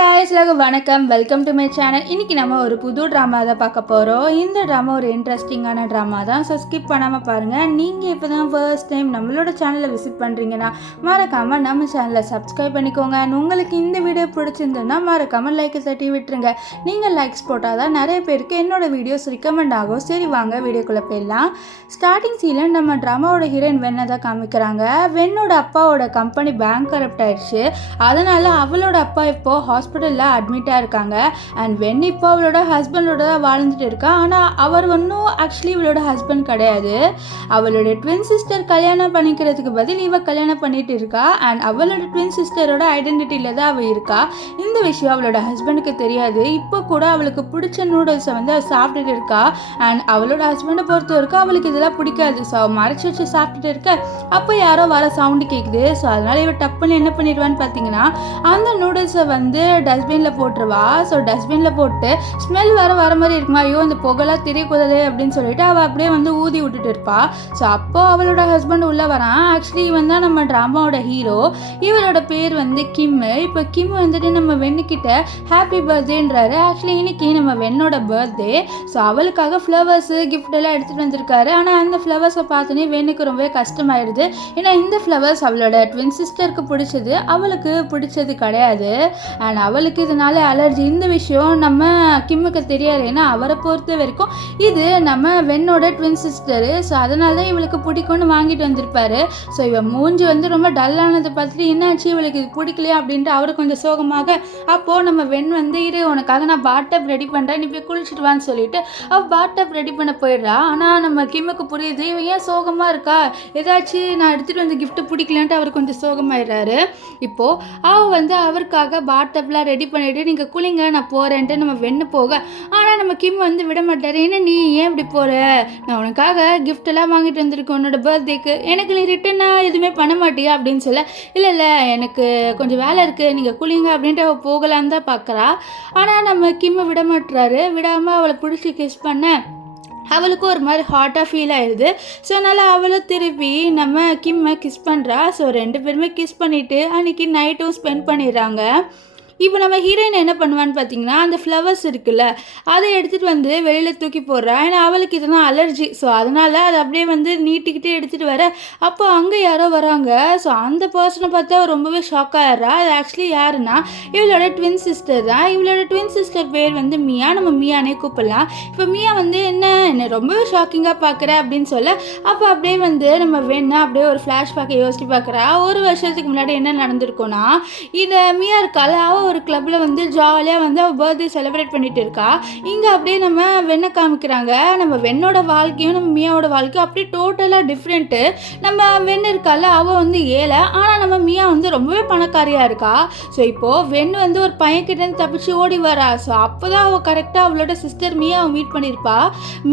guys, வணக்கம். Welcome to my channel. இன்னைக்கு நம்ம ஒரு புது ட்ராமா தான் பார்க்க போகிறோம். இந்த ட்ராமா ஒரு இன்ட்ரெஸ்டிங்கான ட்ராமா தான். ஸோ ஸ்கிப் பண்ணாமல் பாருங்கள். நீங்கள் இப்போ தான் ஃபர்ஸ்ட் டைம் நம்மளோட சேனலை விசிட் பண்ணுறீங்கன்னா மறக்காமல் நம்ம சேனலை சப்ஸ்கிரைப் பண்ணிக்கோங்க. உங்களுக்கு இந்த வீடியோ பிடிச்சிருந்ததுன்னா மறக்காமல் லைக்கை தட்டி விட்டுருங்க. நீங்கள் லைக்ஸ் போட்டால் தான் நிறைய பேருக்கு என்னோட வீடியோஸ் ரிகமெண்ட் ஆகும். சரி வாங்க வீடியோக்குள்ளே போயிடலாம். ஸ்டார்டிங் சீனில் நம்ம ட்ராமாவோட ஹீரோயின் வெண்ணை தான் காமிக்கிறாங்க. வெண்ணோட அப்பாவோட கம்பெனி பேங்க் கரப்ட் ஆயிடுச்சு. அதனால் அவளோட அப்பா இப்போது ஹாஸ்பிட்டலில் அட்மிட்டாக இருக்காங்க. அண்ட் வென் இப்போ அவளோட ஹஸ்பண்டோட தான் வாழ்ந்துட்டு இருக்கா. ஆனால் அவர் ஒன்றும் ஆக்சுவலி இவளோட ஹஸ்பண்ட் கிடையாது. அவளோட ட்வின் சிஸ்டர் கல்யாணம் பண்ணிக்கிறதுக்கு பதில் இவ கல்யாணம் பண்ணிட்டு இருக்கா. அண்ட் அவளோட ட்வின் சிஸ்டரோட ஐடென்டிட்டியில் தான் அவள் இருக்கா. இந்த விஷயம் அவளோட ஹஸ்பண்டுக்கு தெரியாது. இப்போ கூட அவளுக்கு பிடிச்ச நூடுல்ஸை வந்து அவள் சாப்பிட்டுட்டு இருக்கா. அண்ட் அவளோட ஹஸ்பண்டை பொறுத்த வரைக்கும் அவளுக்கு இதெல்லாம் பிடிக்காது. ஸோ அவள் மறைச்சி வச்சு சாப்பிட்டுட்டு இருக்க. அப்போ யாரோ வர சவுண்டு கேட்குது. ஸோ அதனால் இவள் டப்புன்னு என்ன பண்ணிடுவான்னு பார்த்தீங்கன்னா அந்த நூடுல்ஸை வந்து டஸ்ட்பினில் போட்டுருவா. ஸோ டஸ்ட்பினில் போட்டு ஸ்மெல் வர மாதிரி இருக்குமா, ஐயோ அந்த புகழாக தெரியக்கூடாது அப்படின்னு சொல்லிட்டு அவள் அப்படியே வந்து ஊதி விட்டுட்டு இருப்பா. ஸோ அப்போ அவளோட ஹஸ்பண்ட் உள்ளே வரான். ஆக்சுவலி இவன் தான் நம்ம ட்ராமாவோட ஹீரோ. இவரோட பேர் வந்து கிம். இப்போ கிம் வந்துட்டு நம்ம வெண்ணுக்கிட்ட ஹாப்பி பர்த்டேன்றாரு. ஆக்சுவலி இன்னைக்கு நம்ம வெண்ணோட பர்த்டே. ஸோ அவளுக்காக ஃப்ளவர்ஸு கிஃப்ட் எல்லாம் எடுத்துகிட்டு வந்திருக்காரு. ஆனால் அந்த ஃப்ளவர்ஸை பார்த்தோன்னே வெண்ணுக்கு ரொம்பவே கஷ்டமாயிடுது. ஏன்னா இந்த ஃப்ளவர்ஸ் அவளோட ட்வின் சிஸ்டருக்கு பிடிச்சது, அவளுக்கு பிடிச்சது கிடையாது. அண்ட் அவளுக்கு இதனால அலர்ஜி. இந்த விஷயம் நம்ம கிம்முக்கு தெரியாது. ஏன்னா அவரை பொறுத்த வரைக்கும் இது நம்ம வெண்ணோட ட்வின் சிஸ்டரு. ஸோ அதனால தான் இவளுக்கு பிடிக்கும்னு வாங்கிட்டு வந்திருப்பாரு. ஸோ இவன் மூஞ்சி வந்து ரொம்ப டல்லானதை பார்த்துட்டு என்னாச்சு இவளுக்கு இது பிடிக்கலையா அப்படின்ட்டு அவரு கொஞ்சம் சோகமாக. அப்போது நம்ம வெண் வந்து இரு உனக்காக நான் பாட்டப் ரெடி பண்ணுறேன், நீ போய் குளிச்சுட்டு வான்னு சொல்லிட்டு அவள் பாட்டப் ரெடி பண்ண போயிடுறா. ஆனால் நம்ம கிம்முக்கு புரியுது இவன் ஏன் சோகமாக இருக்கா, ஏதாச்சும் நான் எடுத்துகிட்டு வந்து கிஃப்ட்டு பிடிக்கலான்ட்டு அவர் கொஞ்சம் சோகமாயிடுறாரு. இப்போது அவள் வந்து அவருக்காக பாட்டப்லாம் ரெடி பண்ணிவிட்டு நீங்கள் குளிங்க நான் போகிறேன்ட்டு நம்ம வெண்ணு போக. ஆனால் நம்ம கிம் வந்து விட மாட்டார். ஏன்னா நீ ஏன் இப்படி போகிற, நான் உனக்காக கிஃப்டெல்லாம் வாங்கிட்டு வந்திருக்கேன் உன்னோட பர்த்டேக்கு, எனக்கு நீ ரிட்டனாக எதுவுமே பண்ண மாட்டியா அப்படின்னு சொல்ல. இல்லை எனக்கு கொஞ்சம் வேலை இருக்குது நீங்கள் குளிங்க அப்படின்ட்டு அவள் போகலான்னு தான் பார்க்குறா. ஆனால் நம்ம கிம்மை விட மாட்டுறாரு. விடாமல் அவளை பிடிச்சி கிஸ் பண்ண அவளுக்கும் ஒரு மாதிரி ஹாட்டாக ஃபீல் ஆயிடுது. ஸோ அதனால் அவளும் திருப்பி நம்ம கிம்மை கிஸ் பண்ணுறா. ஸோ ரெண்டு பேருமே கிஸ் பண்ணிவிட்டு அன்றைக்கி நைட்டும் ஸ்பெண்ட் பண்ணிடுறாங்க. இப்போ நம்ம ஹீரோயின் என்ன பண்ணுவான்னு பார்த்தீங்கன்னா அந்த ஃப்ளவர்ஸ் இருக்குல்ல அதை எடுத்துகிட்டு வந்து வெளியில் தூக்கி போடுறா. ஏன்னா அவளுக்கு இதெல்லாம் அலர்ஜி. ஸோ அதனால் அதை அப்படியே வந்து நீட்டிக்கிட்டே எடுத்துகிட்டு வர. அப்போ அங்கே யாரோ வராங்க. ஸோ அந்த பர்சனை பார்த்தா ரொம்பவே ஷாக் ஆகிடுறா. அது ஆக்சுவலி யாருன்னா இவளோட ட்வின் சிஸ்டர் தான். இவளோட ட்வின் சிஸ்டர் பேர் வந்து மியா. நம்ம மியானே கூப்பிடலாம். இப்போ மியா வந்து என்ன ரொம்பவே ஷாக்கிங்காக பார்க்குற அப்படின்னு சொல்ல. அப்போ அப்படியே வந்து நம்ம வேணா அப்படியே ஒரு ஃப்ளாஷ்பேக்கை யோசிச்சு பார்க்குறா. ஒரு வருஷத்துக்கு முன்னாடி என்ன நடந்திருக்கோன்னா இந்த மியா இருக்கால அவள் ஒரு கிளப்பில் வந்து ஜாலியாக வந்து அவள் பர்த்டே செலிப்ரேட் பண்ணிட்டு இருக்கா. இங்கே அப்படியே நம்ம வெண்ணை காமிக்கிறாங்க. நம்ம வெண்ணோட வாழ்க்கையும் நம்ம மியாவோட வாழ்க்கையும் அப்படியே டோட்டலாக டிஃப்ரெண்ட்டு. நம்ம வெண்ணு இருக்கால அவள் வந்து ஏழை, ஆனால் நம்ம மியா வந்து ரொம்பவே பணக்காரியாக இருக்கா. ஸோ இப்போது வெண்ணு வந்து ஒரு பையன்கிட்டேருந்து தப்பிச்சு ஓடி வரா. ஸோ அப்போ தான் அவள் கரெக்டாக அவளோட சிஸ்டர் மியாவை மீட் பண்ணியிருப்பா.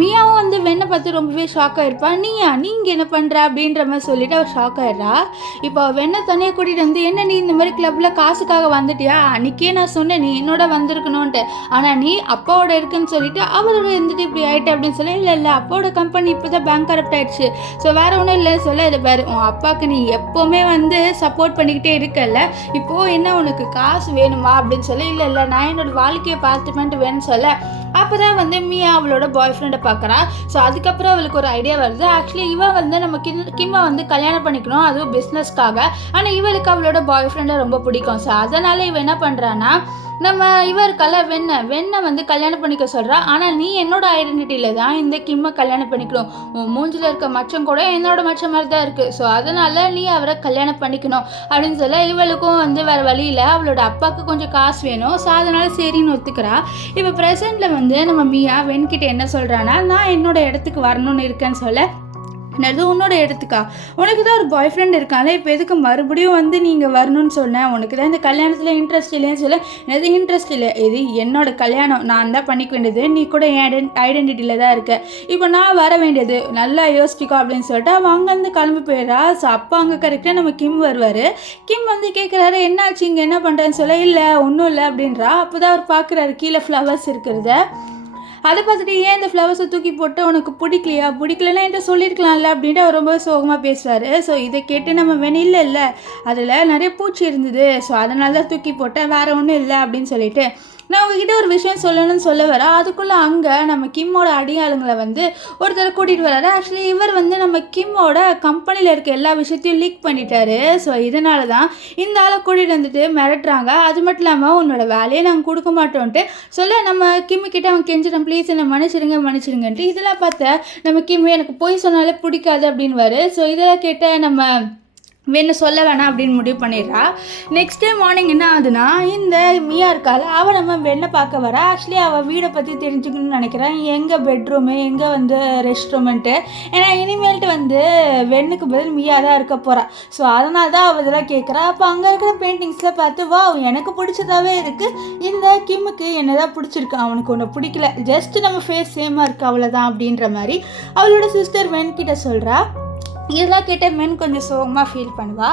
மியாவும் வந்து வெண்ணை பார்த்து ரொம்பவே ஷாக் ஆகிருப்பா. நீங்கள் என்ன பண்ணுற அப்படின்ற மாதிரி சொல்லிட்டு அவள் ஷாக் ஆகிடுறா. இப்போ வெண்ணை தனியாக கூட்டிகிட்டு வந்து என்ன நீ இந்த மாதிரி கிளப்பில் காசுக்காக வந்துட்டியா, அன்றைக்கே நான் சொன்னேன் நீ என்னோட வந்திருக்கணும்ன்ட்டு, ஆனால் நீ அப்பாவோட இருக்குன்னு சொல்லிட்டு அவரோட இருந்துட்டு இப்படி ஆகிட்ட அப்படின்னு சொல்லி. இல்லை அப்பாவோட கம்பெனி இப்போ தான் பேங்க் கரப்ட் ஆகிடுச்சு. ஸோ வேறு ஒன்றும் இல்லை சொல்ல. இது பாரு உன் அப்பாவுக்கு நீ எப்போவுமே வந்து சப்போர்ட் பண்ணிக்கிட்டே இருக்கல, இப்போது என்ன உனக்கு காசு வேணுமா அப்படின்னு சொல்லி. இல்லை நான் என்னோட வாழ்க்கையை பார்த்துப்பேன்ட்டு வேணும்னு சொல்ல. அப்போ தான் வந்து மியா அவளோட பாய் ஃப்ரெண்டை பார்க்குறா. ஸோ அதுக்கப்புறம் அவளுக்கு ஒரு ஐடியா வருது. ஆக்சுவலி இவள் வந்து நம்ம கிம்மை வந்து கல்யாணம் பண்ணிக்கணும், அதுவும் பிஸ்னஸ்க்காக. ஆனால் இவளுக்கு அவளோட பாய் ஃப்ரெண்டை ரொம்ப பிடிக்கும். ஸோ அதனால் இவள் என்ன பண்ணுறான்னா நம்ம இவருக்கால வெண்ணை வந்து கல்யாணம் பண்ணிக்க சொல்கிறா. ஆனால் நீ என்னோட ஐடென்டிட்டியில் தான் இந்த கிம்மை கல்யாணம் பண்ணிக்கணும், உன் மூஞ்சில் இருக்க மச்சம் கூட என்னோட மச்சம் மாதிரி தான் இருக்குது. ஸோ அதனால் நீ அவரை கல்யாணம் பண்ணிக்கணும் அப்படின்னு சொல்ல. இவளுக்கும் வந்து வேறு வழியில் அவளோட அப்பாவுக்கு கொஞ்சம் காசு வேணும். ஸோ அதனால் சரின்னு ஒத்துக்கிறா. இப்போ ப்ரெசென்ட்டில் வந்து நம்ம மியா வெண்கிட்ட என்ன சொல்கிறான்னா நான் என்னோட இடத்துக்கு வரணும்னு இருக்கேன்னு சொல்ல. என்னது உன்னோட இடத்துக்கா, உனக்கு தான் ஒரு பாய் ஃப்ரெண்ட் இருக்காங்களே, இப்போ எதுக்கு மறுபடியும் வந்து நீங்கள் வரணும்னு சொன்னேன், உனக்கு தான் இந்த கல்யாணத்தில் இன்ட்ரெஸ்ட் இல்லைன்னு சொல்ல. எனது இன்ட்ரெஸ்ட் இல்லை, இது என்னோட கல்யாணம், நான் தான் பண்ணிக்க வேண்டியது, நீ கூட என் ஐடென்டிட்டியில் தான் இருக்க, இப்போ நான் வர வேண்டியது நல்லா யோசிச்சிக்கோ அப்படின்னு சொல்லிட்டு அவன் அங்கேருந்து கிளம்பி போயிடுறா. ஸோ அப்போ அங்கே கரெக்டாக நம்ம கிம் வருவார். கிம் வந்து கேட்குறாரு என்னாச்சு இங்கே என்ன பண்ணுறேன்னு சொல்ல. இல்லை ஒன்றும் இல்லை அப்படின்றா. அப்போ தான் அவர் பார்க்குறாரு கீழே ஃப்ளவர்ஸ் இருக்கிறத. அதை பார்த்துட்டு ஏன் இந்த ஃப்ளவர்ஸை தூக்கி போட்டு உனக்கு பிடிக்கலையா, பிடிக்கலன்னா என்கிட்ட சொல்லியிருக்கலாம்ல அப்படின்ட்டு அவர் ரொம்ப சோகமாக பேசுவார். ஸோ இதை கேட்டு நம்ம வெண்ணில இல்லை அதில் நிறைய பூச்சி இருந்தது, ஸோ அதனால தான் தூக்கி போட்டேன், வேறு ஒன்றும் இல்லை அப்படின்னு சொல்லிட்டு நான் உங்ககிட்ட ஒரு விஷயம் சொல்லணும்னு சொல்ல வரேன். அதுக்குள்ளே அங்கே நம்ம கிம்மோட அடியாளுங்களை வந்து ஒருத்தர் கூட்டிகிட்டு வர்றாரு. ஆக்சுவலி இவர் வந்து நம்ம கிம்மோட கம்பெனியில் இருக்க எல்லா விஷயத்தையும் லீக் பண்ணிட்டாரு. ஸோ இதனால தான் இந்த ஆளை கூட்டிகிட்டு வந்துட்டு மிரட்டுறாங்க. அது மட்டும் இல்லாமல் உன்னோட வேலையை நாங்கள் கொடுக்க மாட்டோன்ட்டு சொல்ல நம்ம கிம்மிக்கிட்ட அவன் கெஞ்சிடும், ப்ளீஸ் என்னை மன்னிச்சிடுங்கன்ட்டு. இதெல்லாம் பார்த்த நம்ம கிம்மு எனக்கு போய் சொன்னாலே பிடிக்காது அப்படின்வாரு. ஸோ இதெல்லாம் கேட்ட நம்ம வேணும் சொல்ல வேணாம் அப்படின்னு முடிவு பண்ணிடுறா. நெக்ஸ்ட் டே மார்னிங் என்ன ஆகுதுன்னா, இந்த மியா இருக்காள் அவள் நம்ம வெண்ணை பார்க்க வரா. ஆக்சுவலி அவள் வீடை பற்றி தெரிஞ்சுக்கணும்னு நினைக்கிறேன், எங்கே பெட்ரூமு எங்கே வந்து ரெஸ்ட் ரூமுன்ட்டு. ஏன்னா இனிமேல்ட்டு வந்து வெண்ணுக்கு பதில் மியா தான் இருக்க போகிறா. ஸோ அதனால தான் அவள் இதெல்லாம் கேட்குறா. அப்போ அங்கே இருக்கிற பெயிண்டிங்ஸில் பார்த்து வா எனக்கு பிடிச்சதாகவே இருக்குது, இந்த கிம்முக்கு என்ன தான் பிடிச்சிருக்கு, அவனுக்கு ஒன்று பிடிக்கல, ஜஸ்ட் நம்ம ஃபேஸ் சேமாக இருக்குது அவ்வளோதான் அப்படின்ற மாதிரி அவளோட சிஸ்டர் வெண்கிட்ட சொல்கிறா. இதெல்லாம் கேட்ட மென் கொஞ்சம் சோகமாக ஃபீல் பண்ணுவா.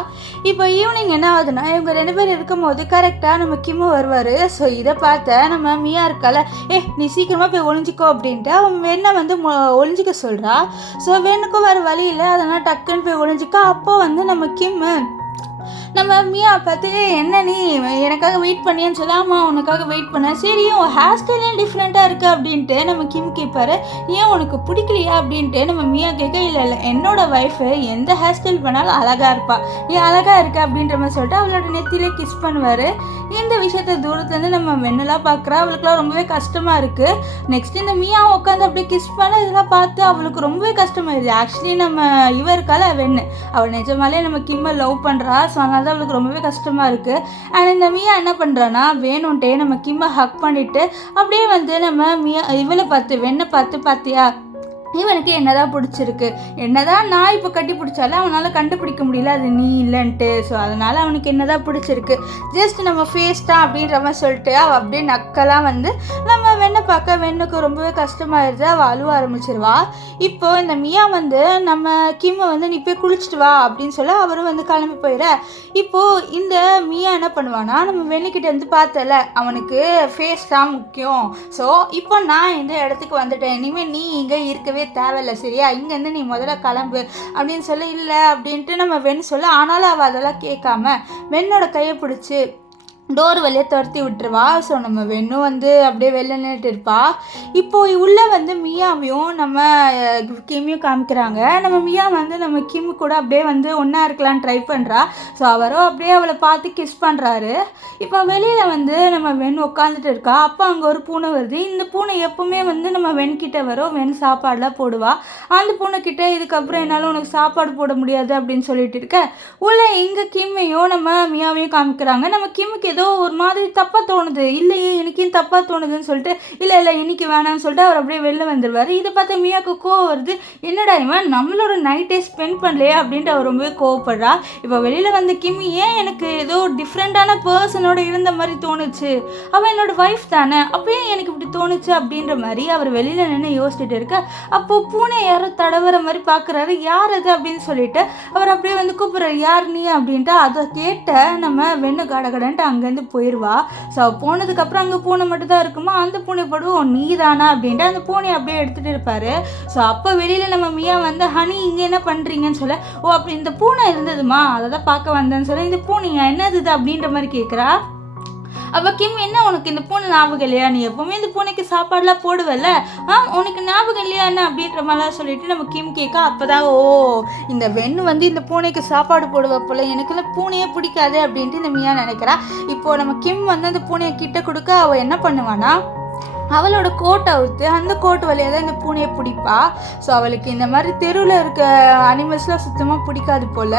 இப்போ ஈவினிங் என்ன ஆகுதுன்னா, இவங்க 2 பேர் இருக்கும்போது கரெக்டாக நம்ம கிம்மு வருவார். ஸோ இதை பார்த்த நம்ம மியா இருக்கால, நீ சீக்கிரமாக போய் ஒளிஞ்சிக்கோ அப்படின்ட்டு அவன் வெண்ணை வந்து ஒளிஞ்சிக்க சொல்கிறா. ஸோ வெண்ணுக்கும் வேறு வழி இல்லை, அதனால் டக்குன்னு போய் ஒளிஞ்சிக்கா. அப்போ வந்து நம்ம கிம்மு நம்ம மியா பார்த்து என்ன நீ எனக்காக வெயிட் பண்ணியான்னு சொல்லாமா, உனக்காக வெயிட் பண்ண, சரி உன் ஹேர் ஸ்டைலும் டிஃப்ரெண்ட்டாக இருக்குது அப்படின்ட்டு நம்ம கிம் கேட்பாரு. ஏன் உனக்கு பிடிக்கலையா அப்படின்ட்டு நம்ம மியா கேட்க, இல்லை என்னோட ஒய்ஃபு எந்த ஹேர் ஸ்டைல் பண்ணாலும் அழகாக இருப்பா, நீ அழகாக இருக்க அப்படின்ற மாதிரி சொல்லிட்டு அவளோட நெத்திலே கிஸ் பண்ணுவார். இந்த விஷயத்த தூரத்துலேருந்து நம்ம வெண்ணெலாம் பார்க்குறா. அவளுக்குலாம் ரொம்பவே கஷ்டமாக இருக்குது. நெக்ஸ்ட் இந்த மியா உட்காந்து அப்படியே கிஸ் பண்ண இதெல்லாம் பார்த்து அவளுக்கு ரொம்பவே கஷ்டமாயிருது. ஆக்சுவலி நம்ம இவருக்கால வெண்ணு அவள் நிஜமாலே நம்ம கிம்மை லவ் பண்ணுறா. ஸோ அதனால தான் அவளுக்கு ரொம்பவே கஷ்டமாக இருக்குது. அண்ட் இந்த மியா என்ன பண்ணுறான்னா, வேணும்ன்ட்டே நம்ம கிம்மை ஹக் பண்ணிவிட்டு அப்படியே வந்து நம்ம மியா இவளை பார்த்து வெண்ணை பார்த்தியா இவனுக்கு என்னதான் பிடிச்சிருக்கு, என்னதான் நான் இப்போ கட்டி பிடிச்சாலும் அவனால் கண்டுபிடிக்க முடியல அது நீ இல்லைன்ட்டு. ஸோ அதனால் அவனுக்கு என்னதான் பிடிச்சிருக்கு, ஜஸ்ட் நம்ம ஃபேஸ் தான் அப்படின்ற மாதிரி சொல்லிட்டு அவள் அப்படியே நக்கெல்லாம் வந்து நம்ம வெண்ணை பார்க்க வெண்ணுக்கு ரொம்பவே கஷ்டமாயிருது. அவள் அழுவ ஆரம்பிச்சிருவா. இப்போது இந்த மியா வந்து நம்ம கிம்மை வந்து நீ போய் குளிச்சுட்டு வா அப்படின்னு சொல்ல அவரும் வந்து கிளம்பி போயிட. இப்போது இந்த மியா என்ன பண்ணுவானா, நம்ம வெண்ணிக்கிட்ட வந்து பார்த்தல அவனுக்கு ஃபேஸ் தான் முக்கியம், ஸோ இப்போ நான் இந்த இடத்துக்கு வந்துட்டேன், இனிமேல் நீ இங்கே இருக்கவே தேவையில்லை சரியா, இங்கேருந்து நீ முதல்ல கிளம்பு அப்படின்னு சொல்ல, இல்லை அப்படின்ட்டு நம்ம வெண் சொல்ல. ஆனாலும் அவள் அதெல்லாம் கேட்காம வெண்ணோட கையை பிடிச்சி டோர் வழியாக துரத்தி விட்டுருவா. ஸோ நம்ம வெண்ணும் வந்து அப்படியே வெளில நின்றுட்டு இருப்பா. இப்போது உள்ளே வந்து மியாவையும் நம்ம கிம்மையும் காமிக்கிறாங்க. நம்ம மியா வந்து நம்ம கிம் கூட அப்படியே வந்து ஒன்றா இருக்கலான்னு ட்ரை பண்ணுறா. ஸோ அவரும் அப்படியே அவளை பார்த்து கிஸ் பண்ணுறாரு. இப்போ வெளியில் வந்து நம்ம வெண் உட்காந்துட்டு இருக்கா. அப்போ அங்கே ஒரு பூனை வருது. இந்த பூனை எப்போவுமே வந்து நம்ம வெண்கிட்ட வரும், வெண் சாப்பாடெலாம் போடுவா. அந்த பூனைக்கிட்ட இதுக்கப்புறம் என்னால் உனக்கு சாப்பாடு போட முடியாது அப்படின்னு சொல்லிட்டு இருக்க, உள்ளே எங்கள் கிம்மையும் நம்ம மியாவையும் காமிக்கிறாங்க. நம்ம கிம்முக்கு ஏதோ ஒரு மாதிரி தப்பாக தோணுது, இல்லையே எனக்கும் தப்பாக தோணுதுன்னு சொல்லிட்டு இல்லை இன்னைக்கு வேணாம்னு சொல்லிட்டு அவர் அப்படியே வெளில வந்துடுவார். இதை பார்த்து மியாவுக்கு கோவம் வருது, என்னடா இவன் நம்மளோட நைட்டே ஸ்பெண்ட் பண்ணலையே அப்படின்ட்டு அவர் ரொம்பவே கோவப்படுறா. இப்போ வெளியில் வந்த கிம்மி ஏன் எனக்கு ஏதோ டிஃப்ரெண்ட்டான பர்சனோட இருந்த மாதிரி தோணுச்சு, அவன் என்னோட ஒய்ஃப் தானே, அப்போ ஏன் எனக்கு இப்படி தோணுச்சு அப்படின்ற மாதிரி அவர் வெளியில் நின்று யோசிச்சுட்டு இருக்க. அப்போது பூனை யாரோ தடவர மாதிரி பார்க்குறாரு, யார் அது அப்படின்னு சொல்லிட்டு அவர் அப்படியே வந்து கூப்பிட்றாரு, யார் நீ அப்படின்ட்டு. அதை கேட்ட நம்ம வெண்ணு கடகடன்ட்டு அங்கேருந்து போயிடுவா. ஸோ போனதுக்கப்புறம் அங்கே பூனை மட்டும் தான் இருக்குமா, அந்த பூனை படுவோம் நீ தானா அப்படின்ட்டு அந்த பூனையை அப்படியே எடுத்துகிட்டு இருப்பார். ஸோ அப்போ வெளியில் நம்ம மியா வந்து ஹனி இங்கே என்ன பண்ணுறீங்கன்னு சொல்ல, ஓ அப்படி இந்த பூனை இருந்ததுமா அதை தான் பார்க்க வந்தேன்னு சொல்ல, இந்த பூனையா என்னது இது அப்படின்ற மாதிரி கேட்குறா. அப்போ கிம் என்ன உனக்கு இந்த பூனை ஞாபகம் இல்லையா, நீ எப்போவுமே இந்த பூனைக்கு சாப்பாடுலாம் போடுவல்ல, உனக்கு ஞாபகம் இல்லையா என்ன அப்படின்ற மாதிரிலாம் சொல்லிட்டு நம்ம கிம் கேட்க. அப்போ தான் ஓ இந்த வெண் வந்து இந்த பூனைக்கு சாப்பாடு போடுவ போல, எனக்குலாம் பூனையே பிடிக்காது அப்படின்ட்டு இந்த மியா நினைக்கிறா. இப்போது நம்ம கிம் வந்து அந்த பூனையை கிட்ட கொடுக்க அவள் என்ன பண்ணுவானா, அவளோட கோட்டை அவுத்து அந்த கோட்டு வழியாக தான் இந்த பூனையை பிடிப்பா. ஸோ அவளுக்கு இந்த மாதிரி தெருவில் இருக்க அனிமல்ஸ்லாம் சுத்தமாக பிடிக்காது போல்.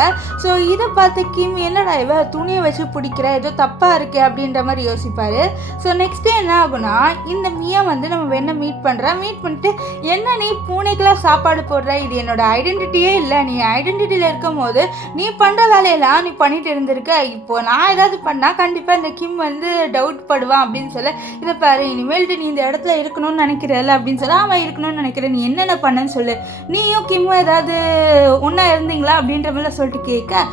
ஸோ இதை பார்த்து கிம் என்னடா இவ துணியை வச்சு பிடிக்கிற, ஏதோ தப்பாக இருக்கு அப்படின்ற மாதிரி யோசிப்பார். ஸோ நெக்ஸ்ட் டே என்ன ஆகுனா, இந்த மியா வந்து நம்ம வெண்ணை மீட் பண்ணிட்டு என்ன நீ பூனைக்கெலாம் சாப்பாடு போடுற, இது என்னோட ஐடென்டிட்டியே இல்லை, நீ ஐடென்டிட்டியில் இருக்கும் போது நீ பண்ணுற வேலையெல்லாம் நீ பண்ணிட்டு இருந்திருக்க, இப்போ நான் ஏதாவது பண்ணால் கண்டிப்பாக இந்த கிம் வந்து டவுட் படுவான் அப்படின்னு சொல்ல, இதை பாரு இனிமேல்ட்டு நீ இந்த இடத்துல இருக்கணும்னு நினைக்கிறல்ல அப்படின்னு சொல்ல, அவன் இருக்கணும்னு நினைக்கிறேன், நீ என்னென்ன பண்ணன்னு சொல்லு, நீயும் கிம்மும் ஏதாவது ஒன்றா இருந்தீங்களா அப்படின்ற மாதிரிலாம் சொல்லிட்டு கேட்க,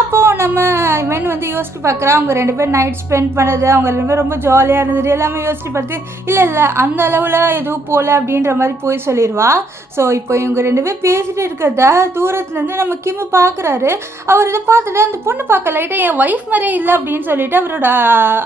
அப்போது நம்ம வென் வந்து யோசிச்சு பார்க்குறா, அவங்க 2 பேர் நைட் ஸ்பெண்ட் பண்ணது, அவங்க 2 பேர் ரொம்ப ஜாலியாக இருந்தது எல்லாமே யோசிச்சு பார்த்து, இல்லை அந்த அளவில் எதுவும் போகல அப்படின்ற மாதிரி போய் சொல்லிடுவா. ஸோ இப்போ இவங்க 2 பேர் பேசிகிட்டு இருக்கிறத தூரத்துலேருந்து நம்ம கிம்மு பார்க்குறாரு. அவர் இதை பார்த்துட்டு அந்த பொண்ணு பார்க்க லைட்டாக என் ஒய்ஃப் மாதிரியே இல்லை அப்படின்னு சொல்லிட்டு அவரோட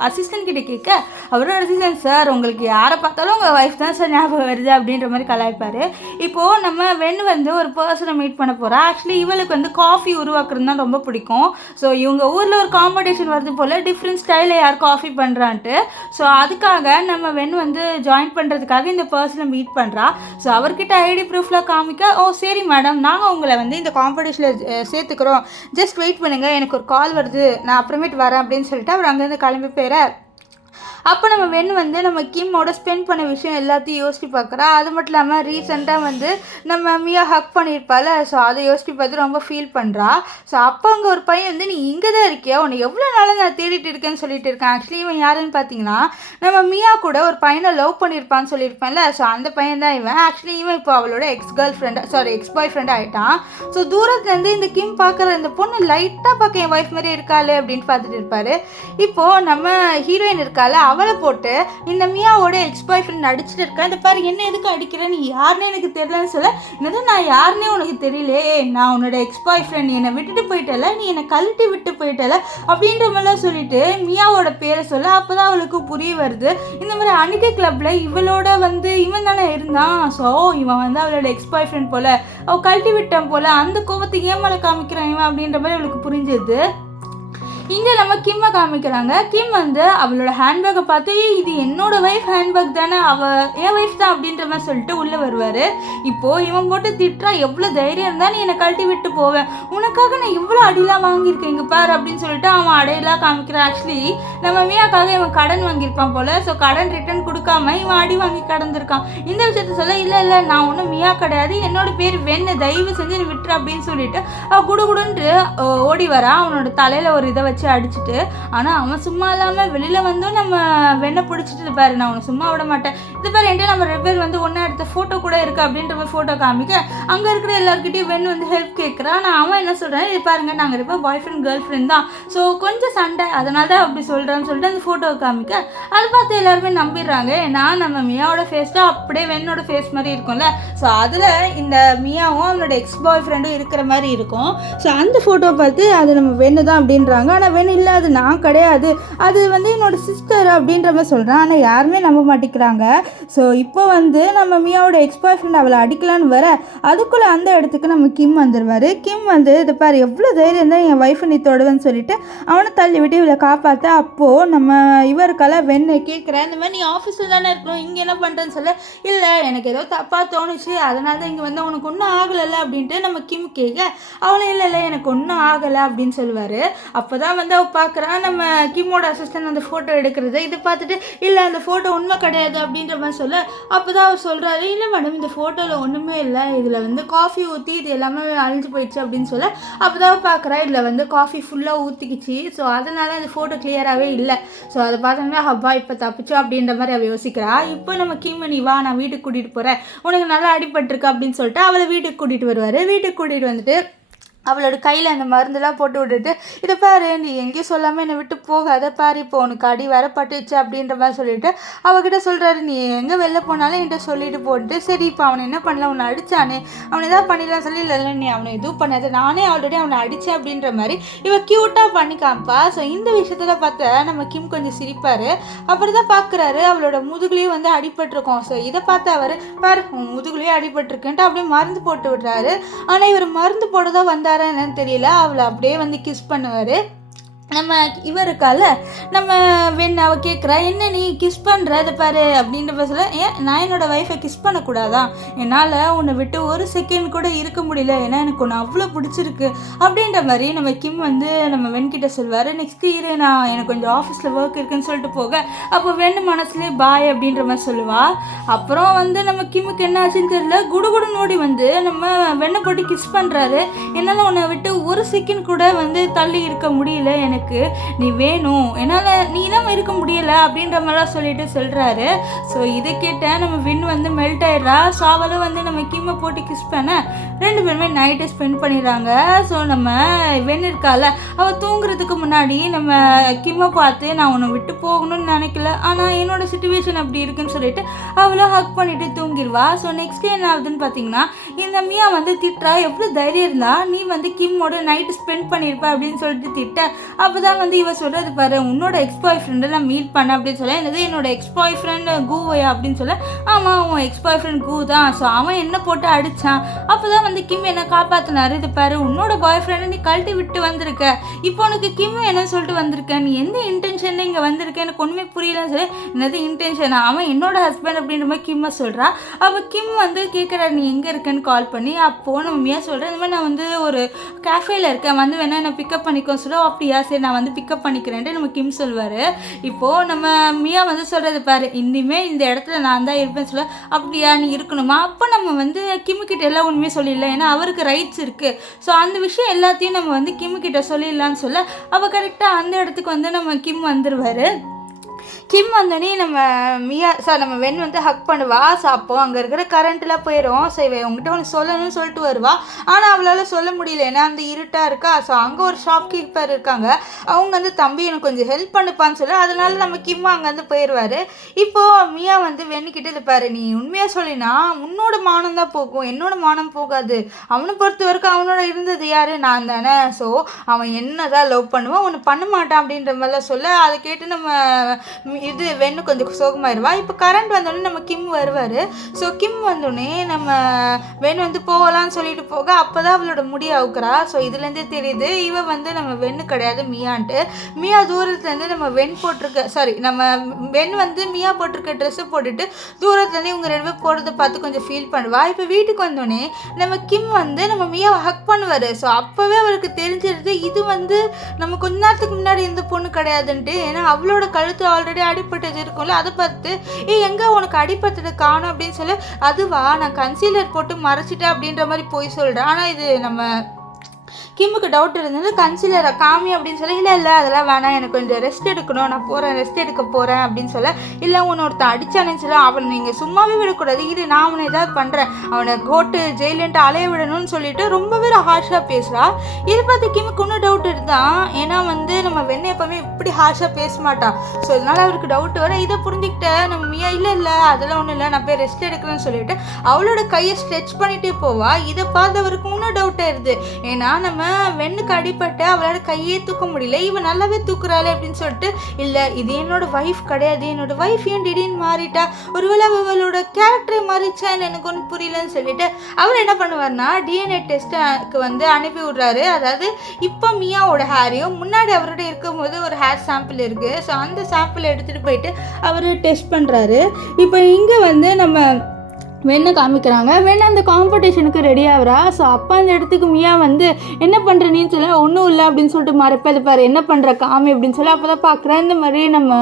அசிஸ்டன்ட் கிட்டே கேட்க, அவரோட அசிஸ்டன்ட், சார் உங்களுக்கு யாரை பார்த்தாலும் உங்கள் ஒய்ஃப் தான் சார் ஞாபகம் வருது அப்படின்ற மாதிரி கலாய்ப்பார். இப்போது நம்ம வென் வந்து ஒரு பர்சனை மீட் பண்ண போகிறா. ஆக்சுவலி இவளுக்கு வந்து காஃபி உருவாக்குறது தான் ரொம்ப பிடிக்கும். ஸோ இவங்க ஊரில் ஒரு காம்படிஷன் வருது போல், டிஃப்ரெண்ட் ஸ்டைலில் யார் காஃபி பண்ணுறான்ட்டு. ஸோ அதுக்காக நம்ம வென் வந்து ஜாயின் பண்ணுறதுக்காக இந்த பர்சனை மீட் பண்ணுறா. ஸோ அவர்கிட்ட ஐடி ப்ரூஃப்லாம் காமிக்க, ஓ சரி மேடம், நாங்கள் உங்களை வந்து இந்த காம்படிஷனில் சேர்த்துக்கிறோம், ஜஸ்ட் வெயிட் பண்ணுங்கள், எனக்கு ஒரு கால் வருது, நான் அப்புறமேட்டு வரேன் அப்படின்னு சொல்லிட்டு அவர் அங்கேருந்து கிளம்பி போயிற. அப்போ நம்ம வென் வந்து நம்ம கிம்மோட ஸ்பெண்ட் பண்ண விஷயம் எல்லாத்தையும் யோசிச்சு பார்க்குறா. அது மட்டும் இல்லாமல் ரீசெண்டாக வந்து நம்ம மியா ஹக் பண்ணியிருப்பாள். ஸோ அதை யோசிச்சு பார்த்து ரொம்ப ஃபீல் பண்ணுறா. ஸோ அப்போ அங்கே ஒரு பையன் வந்து, நீ இங்கே தான் இருக்கியா, உன்னை எவ்வளோ நாளாக நான் தேடிட்டு இருக்கேன்னு சொல்லிட்டு இருக்கேன். ஆக்சுவலி இவன் யாருன்னு பார்த்தீங்கன்னா, நம்ம மியா கூட ஒரு பையனை லவ் பண்ணியிருப்பான்னு சொல்லியிருப்பேன்ல, ஸோ அந்த பையன் தான் இவன். ஆக்சுவலி இவன் இப்போ அவளோட எக்ஸ் பாய் ஃப்ரெண்ட் ஆகிட்டான். ஸோ தூரத்துலேருந்து இந்த கிம் பார்க்குற இந்த பொண்ணு லைட்டாக பார்க்க என் ஒய்ஃப் மாதிரி இருக்காளே அப்படின்னு பார்த்துட்டு இருப்பார். இப்போது நம்ம ஹீரோயின் இருக்கால, அவளை போட்டு இந்த மியாவோட எக்ஸ் பாய் ஃப்ரெண்ட் அடிச்சுட்டு இருக்கா. இந்த பாரு என்ன எதுக்கு அடிக்கிறேன், நீ யாருன்னே எனக்கு தெரியலன்னு சொல்ல, என்னது நான் யாருன்னே உனக்கு தெரியலே, நான் உன்னோட எக்ஸ் பாய் ஃப்ரெண்ட், நீ என்னை விட்டுட்டு போயிட்டல, நீ என்னை கழட்டி விட்டு போயிட்டல அப்படின்ற மாதிரிலாம் சொல்லிட்டு மியாவோட பேரை சொல்ல. அப்போ தான் அவளுக்கு புரிய வருது, இந்த மாதிரி அன்னைக்கு கிளப்பில் இவளோட வந்து இவன் தானே இருந்தான். ஸோ இவன் வந்து அவளோட எக்ஸ் பாய் ஃப்ரெண்ட் போல், அவள் கழட்டி விட்டான் போல், அந்த கோபத்துக்கு ஏன் மேலே காமிக்கிறான் இவன் அப்படின்ற மாதிரி அவளுக்கு புரிஞ்சுது. இங்கே நம்ம கிம்மை காமிக்கிறாங்க. கிம் வந்து அவளோட ஹேண்ட்பேக்கை பார்த்து, இது என்னோட ஒய்ஃப் ஹேண்ட்பேக் தானே, அவள் என் ஒய்ஃப் தான் அப்படின்ற மாதிரி சொல்லிட்டு உள்ளே வருவார். இப்போது இவன் போட்டு திட்டுறா, எவ்வளோ தைரியம் இருந்தால் நீ என்னை கழட்டி விட்டு போவேன், உனக்காக நான் இவ்வளோ அடிலாம் வாங்கியிருக்கேன் இங்கே பாரு அப்படின்னு சொல்லிட்டு அவன் அடையெல்லாம் காமிக்கிறான். ஆக்சுவலி நம்ம மியாக்காக இவன் கடன் வாங்கியிருப்பான் போல். ஸோ கடன் ரிட்டர்ன் கொடுக்காம இவன் அடி வாங்கி கடந்திருக்கான். இந்த விஷயத்த சொல்ல, இல்லை நான் ஒன்றும் மியா கிடையாது, என்னோட பேர் வெண்ணு, தயவு செஞ்சு நீ விட்டுரு அப்படின்னு சொல்லிட்டு அவள் குடுகுடுன்ட்டு ஓடி வரா. அவனோட தலையில் ஒரு இதை வச்சு அடிச்சுட்டு. ஆனால் அவன் சும்மா இல்லாமல் வெளியில் வந்து நம்ம வெண்ணை பிடிச்சிட்டு பாரு, நான் அவனை சும்மா விட மாட்டேன், இது பாரு என்கிட்ட நம்ம 2 பேர் வந்து ஒன்றா எடுத்த ஃபோட்டோ கூட இருக்குது அப்படின்ற மாதிரி ஃபோட்டோ காமிக்க, அங்கே இருக்கிற எல்லாருக்கிட்டையும் வெண்ணு வந்து ஹெல்ப் கேட்குறான். ஆனால் அவன் என்ன சொல்கிறான், இது பாருங்க நாங்கள் 2 பேர் பாய் ஃப்ரெண்ட் கேர்ள் ஃப்ரெண்ட் தான், ஸோ கொஞ்சம் சண்டை, அதனால தான் அப்படி சொல்கிறான்னு சொல்லிட்டு அந்த ஃபோட்டோவை காமிக்க, அதை பார்த்து எல்லாருமே நம்பிடுறாங்க. ஏன்னா நம்ம மியாவோட ஃபேஸ் தான் அப்படியே வெண்ணோட ஃபேஸ் மாதிரி இருக்கும்ல. ஸோ அதில் இந்த மியாவும் அவனோட எக்ஸ் பாய் ஃப்ரெண்டும் இருக்கிற மாதிரி இருக்கும். ஸோ அந்த ஃபோட்டோ பார்த்து அது நம்ம வெண்ணு தான் அப்படின்றாங்க. ஆனால் வெண்ணு இல்லை, அது நான் கிடையாது, அது வந்து என்னோட சிஸ்டர் அப்படின்ற மாதிரி சொல்கிறேன். ஆனால் யாருமே நம்ப மாட்டேங்கிறாங்க. ஸோ இப்போ வந்து நம்ம மியாவோட எக்ஸ் பாய் ஃப்ரெண்ட் அவளை அடிக்கலான்னு வர, அதுக்குள்ளே அந்த இடத்துக்கு நம்ம கிம் வந்துடுவார். கிம் வந்து இது பாரு எவ்வளோ தைரியம் தான் என் ஒய்ஃபை நீ தொடுவேன்னு சொல்லிட்டு அவனை தள்ளி விட்டு இவளை காப்பாற்ற. அப்போது நம்ம இவருக்கெல்லாம் வெண்ணை கேட்குறேன், இந்த மாதிரி நீ ஆஃபீஸில் தானே இருக்கணும், இங்கே என்ன பண்ணுறேன்னு சொல்ல, இல்லை எனக்கு ஏதோ தப்பாக தோணுச்சு, அதனால தான் இங்கே வந்து உனக்கு ஒன்றும் ஆகலைல்ல அப்படின்ட்டு நம்ம கிம் கேட்க, அவளை இல்லை எனக்கு ஒன்றும் ஆகலை அப்படின்னு சொல்லுவார். அப்போ தான் வந்து அவள் பார்க்குறான் நம்ம கிம்மோட அசிஸ்டன்ட் அந்த ஃபோட்டோ எடுக்கிறது. இதை பார்த்துட்டு, இல்லை அந்த ஃபோட்டோ உண்மை கிடையாது அப்படின்ற மாதிரி சொல்ல, அப்போ தான் அவர் சொல்கிறாரு, இல்லை மேடம் இந்த ஃபோட்டோவில் ஒன்றுமே இல்லை, இதில் வந்து காஃபி ஊற்றி இது எல்லாமே அழிஞ்சு போயிடுச்சு அப்படின்னு சொல்ல, அப்போ தான் பார்க்குறா இதில் வந்து காஃபி ஃபுல்லாக ஊற்றிக்கிச்சு, ஸோ அதனால் அந்த ஃபோட்டோ கிளியராகவே இல்லை. ஸோ அதை பார்த்தோம்னா ஹப்பா இப்போ தப்பிச்சோம் அப்படின்ற மாதிரி அவள் யோசிக்கிறா. இப்போ நம்ம கிம், நீ வா நான் வீட்டுக்கு கூட்டிகிட்டு போகிறேன், உனக்கு நல்லா அடிபட்டிருக்கு அப்படின்னு சொல்லிட்டு அவளை வீட்டுக்கு கூட்டிகிட்டு வருவார். வீட்டுக்கு கூட்டிகிட்டு வந்துட்டு அவளோட கையில் அந்த மருந்தெல்லாம் போட்டு விட்டுட்டு, இதை பாரு நீ எங்கேயும் சொல்லாமல் என்னை விட்டு போகாத பாரு, இப்போ உனக்கு அடி வரப்பட்டுச்சு அப்படின்ற மாதிரி சொல்லிட்டு அவகிட்ட சொல்கிறாரு, நீ எங்கே வெளில போனாலும் என்கிட்ட சொல்லிட்டு போட்டு, சரி இப்போ அவனை என்ன பண்ணல, உன்னை அடித்தானே, அவனை எதாவது பண்ணிடலாம் சொல்லி, இல்லை நீ அவனை எதுவும் பண்ணாது, நானே ஆல்ரெடி அவனை அடித்தேன் அப்படின்ற மாதிரி இவள் க்யூட்டாக பண்ணி காமிப்பா. ஸோ இந்த விஷயத்தில் பார்த்தா நம்ம கிம் கொஞ்சம் சிரிப்பார். அப்புறம் தான் பார்க்குறாரு அவளோட முதுகுலேயும் வந்து அடிபட்டிருக்கோம். ஸோ இதை பார்த்து அவர் பாரு உன் முதுகுலேயும் அடிபட்டிருக்குன்ட்டு அப்படியே மருந்து போட்டு விடுறாரு. ஆனால் இவர் மருந்து போட தான் வந்தார் என்னன்னு தெரியல, அவளை அப்படியே வந்து கிஸ் பண்ணுவார். நம்ம இவருக்கால நம்ம வெண்ணை அவள் கேட்குறா, என்ன நீ கிஸ் பண்ணுற இதை பாரு அப்படின்ற சொல்ல, ஏன் நான் என்னோடய ஒய்ஃபை கிஸ் பண்ணக்கூடாதா, என்னால் உன்னை விட்டு ஒரு செகண்ட் கூட இருக்க முடியல, ஏன்னா எனக்கு ஒன்று அவ்வளோ பிடிச்சிருக்கு அப்படின்ற மாதிரி நம்ம கிம் வந்து நம்ம வெண்கிட்ட சொல்வார். நெக்ஸ்ட்டு நான் எனக்கு கொஞ்சம் ஆஃபீஸில் ஒர்க் இருக்குன்னு சொல்லிட்டு போக, அப்போ வெண்ணு மனசுலேயே பாய் அப்படின்ற மாதிரி சொல்லுவாள். அப்புறம் வந்து நம்ம கிம்முக்கு என்ன ஆச்சுன்னு தெரியல, குடுகுடு நோடி வந்து நம்ம வெண்ணை போட்டு கிஸ் பண்ணுறாரு. என்னால் உன்னை விட்டு ஒரு செகண்ட் கூட வந்து தள்ளி இருக்க முடியல, எனக்கு நீ வேணும், என்னால் நீ இல்லாமல் இருக்க முடியலை அப்படின்ற மாதிரிலாம் சொல்கிறாரு. ஸோ இதை கேட்ட நம்ம வின் வந்து மெல்ட் ஆயிடுறா. ஸோ அவளும் வந்து நம்ம கிம்மை போட்டு கிஸ் பண்ண 2 பேருமே நைட்டை ஸ்பெண்ட் பண்ணிடுறாங்க. ஸோ நம்ம வென் இருக்கால, அவள் தூங்குறதுக்கு முன்னாடி நம்ம கிம்மை பார்த்து நான் உன்னை விட்டு போகணும்னு நினைக்கல, ஆனால் என்னோடய சுச்சுவேஷன் அப்படி இருக்குன்னு சொல்லிட்டு அவளும் ஹக் பண்ணிவிட்டு தூங்கிடுவா. ஸோ நெக்ஸ்ட் என்ன ஆகுதுன்னு பார்த்தீங்கன்னா, இந்த மியா வந்து திட்டுறா, எப்படி தைரியம் இருந்தா நீ வந்து கிம்மோட நைட்டு ஸ்பெண்ட் பண்ணியிருப்ப அப்படின்னு சொல்லிட்டு திட்ட. அப்போ தான் வந்து இவ சொல்கிறது பாரு, உன்னோட எக்ஸ் பாய் ஃப்ரெண்டை நான் மீட் பண்ணேன் அப்படின்னு சொல்ல. என்னது என்னோட எக்ஸ் பாய் ஃப்ரெண்ட் கூவையா அப்படின்னு சொல்ல. ஆமாம், உன் எக்ஸ் பாய் ஃப்ரெண்ட் கூ தான். ஸோ அவன் என்ன போட்டு அடித்தான். அப்போ தான் வந்து கிம் என்ன காப்பாற்றினாரு. இது பாரு, உன்னோட பாய் ஃப்ரெண்டை நீ கழட்டி விட்டு வந்திருக்க, இப்போ உனக்கு கிம் என்ன சொல்லிட்டு வந்திருக்க, நீ எந்த இன்டென்ஷனில் இங்கே வந்திருக்க, எனக்கு ஒன்றுமே புரியலன்னு சொல்லி. என்னது இன்டென்ஷன், அவன் என்னோட ஹஸ்பண்ட் அப்படின்ற மாதிரி கிம்மை சொல்கிறா. அப்போ கிம் வந்து கேட்குறா நீ எங்கே இருக்கேன்னு கால் பண்ணி. அப்போது நம்ம மியா சொல்கிறேன், இந்த மாதிரி நான் வந்து ஒரு கேஃபேயில் இருக்கேன், வந்து வேணா என்னை பிக்கப் பண்ணிக்கோன்னு சொல்ல. அப்படியா, சரி நான் வந்து பிக்கப் பண்ணிக்கிறேன்ட்டு நம்ம கிம் சொல்வார். இப்போது நம்ம மியா வந்து சொல்கிறது பாரு, இனிமேல் இந்த இடத்துல நான் தான் இருப்பேன்னு சொல்ல. அப்படியா, நீ இருக்கணுமா? அப்போ நம்ம வந்து கிம்முக்கிட்ட எல்லாம் உண்மையே சொல்லிடலாம், ஏன்னா அவருக்கு ரைட்ஸ் இருக்குது. ஸோ அந்த விஷயம் எல்லாத்தையும் நம்ம வந்து கிம்முக்கிட்ட சொல்லிடலான்னு சொல்ல. அவள் கரெக்டாக அந்த இடத்துக்கு வந்து நம்ம கிம் வந்துடுவார். கிம் வந்தோடனே நம்ம மியா நம்ம வென் வந்து ஹக் பண்ணுவா. ஸோ அப்போது அங்கே இருக்கிற கரண்ட்லாம் போயிடும். ஸோ இவன் உங்ககிட்ட ஒன்று சொல்லணும்னு சொல்லிட்டு வருவா. ஆனால் அவளால் சொல்ல முடியல, ஏன்னா அந்த இருட்டாக இருக்கா. ஸோ அங்கே ஒரு ஷாப் கீப்பர் இருக்காங்க, அவங்க வந்து தம்பி எனக்கு கொஞ்சம் ஹெல்ப் பண்ணுப்பான்னு சொல்லி, அதனால நம்ம கிம் அங்கேருந்து போயிடுவார். இப்போது மியா வந்து வெண்ணிக்கிட்ட இது பாரு, நீ உண்மையாக சொல்லினா உன்னோட மானம் தான் போகும், என்னோட மானம் போகாது. அவனை பொறுத்த வரைக்கும் அவனோட இருந்தது யார், நான் தானே. ஸோ அவன் என்ன தான் லவ் பண்ணுவான், ஒன்று பண்ண மாட்டான் அப்படின்ற மாதிரிலாம் சொல்ல. அதை கேட்டு நம்ம இது வெண்ணு கொஞ்சம் சோகமாயிருவா. இப்போ கரண்ட் வந்தோடனே நம்ம கிம் வருவார். ஸோ கிம் வந்தோடனே நம்ம வெண் வந்து போகலான்னு சொல்லிட்டு போக, அப்போ தான் அவளோட முடி அவுக்குறா. ஸோ இதுலேருந்தே தெரியுது இவ வந்து நம்ம வெண்ணு கிடையாது மியான்ட்டு. மியா தூரத்துலேருந்து நம்ம நம்ம வெண் வந்து மியா போட்டிருக்க ட்ரெஸ்ஸை போட்டுட்டு தூரத்துலேருந்து இவங்க 2 பேர் போகிறத பார்த்து கொஞ்சம் ஃபீல் பண்ணுவா. இப்போ வீட்டுக்கு வந்தோடனே நம்ம கிம் வந்து நம்ம மியாவை ஹக் பண்ணுவார். ஸோ அப்போவே அவருக்கு தெரிஞ்சிருது இது வந்து நம்ம கொஞ்ச நேரத்துக்கு முன்னாடி இந்த பொண்ணு கிடையாதுன்ட்டு. ஏன்னா அவளோட கழுத்து ஆல்ரெடி அடிப்பட்டது இருக்கும்ல, அதை பார்த்து எங்கே உனக்கு அடிப்பட்டது காணும் அப்படின்னு சொல்லி, அதுவா நான் கன்சீலர் போட்டு மறைச்சிட்டேன் அப்படின்ற மாதிரி போய் சொல்கிறேன். ஆனால் இது நம்ம கிம்முக்கு டவுட் இருந்தது, கன்சிலரை காமி அப்படின்னு சொல்லி. இல்லை அதெல்லாம் வேணாம், எனக்கு கொஞ்சம் ரெஸ்ட் எடுக்கணும், நான் ரெஸ்ட் எடுக்க போகிறேன் அப்படின்னு சொல்ல. இல்லை ஒருத்தன் அடித்தானேன்னு சொல்ல, அவனை நீங்கள் சும்மாவே விடக்கூடாது, இது நான் அவனை ஏதாவது பண்ணுறேன், அவனை கோட்டு ஜெயிலுன்ட்டு அலைய விடணும்னு சொல்லிட்டு ரொம்பவே ஹார்ஷாக பேசுகிறா. இதை பார்த்து கிம்முக்கு ஒன்றும் டவுட் இருந்தான், ஏன்னா வந்து நம்ம வெண்ணை எப்பவுமே இப்படி ஹார்ஷாக பேச மாட்டான். ஸோ இதனால் அவருக்கு டவுட் வர. இதை புரிஞ்சுக்கிட்ட நம்ம மியா இல்லை அதெல்லாம் ஒன்றும் இல்லை, நான் போய் ரெஸ்ட் எடுக்கிறேன்னு சொல்லிட்டு அவளோட கையை ஸ்ட்ரெச் பண்ணிகிட்டே போவா. இதை பார்த்து அவருக்கு இன்னும் டவுட் ஆயிடுது, ஏன்னா நம்ம வெண்ணுக்கு அடிப்பட்டு அவளோட கையே தூக்க முடியல, இவன் நல்லாவே தூக்குறாளே அப்படின்னு சொல்லிட்டு, இல்லை இது என்னோட வைஃப் கிடையாது, என்னோட வைஃப் ஏன் திடீர்னு மாறிட்டா, ஒருவேளை அவளோட கேரக்டரை மாறிச்சா எனக்கு ஒன்றும் புரியலன்னு சொல்லிட்டு அவர் என்ன பண்ணுவார்னா டிஎன்ஏ டெஸ்ட்டுக்கு வந்து அனுப்பி விடுறாரு. அதாவது இப்போ மியாவோட ஹேரையும் முன்னாடி அவரோட இருக்கும்போது ஒரு ஹேர் சாம்பிள் இருக்குது. ஸோ அந்த சாம்பிளை எடுத்துகிட்டு போயிட்டு அவர் டெஸ்ட் பண்ணுறாரு. இப்போ இங்கே வந்து நம்ம வெண்ணை காமிக்கிறாங்க. வெண்ணை அந்த காம்படிஷனுக்கு ரெடி ஆகிறா. ஸோ அப்போ அந்த இடத்துக்கு மியா வந்து என்ன பண்ணுற நீன்னு சொல்ல, ஒன்றும் இல்லை அப்படின்னு சொல்லிட்டு மறைப்பது பாரு, என்ன பண்ணுற காமி அப்படின்னு சொல்லி. அப்போ தான் பார்க்குறேன் இந்த மாதிரி நம்ம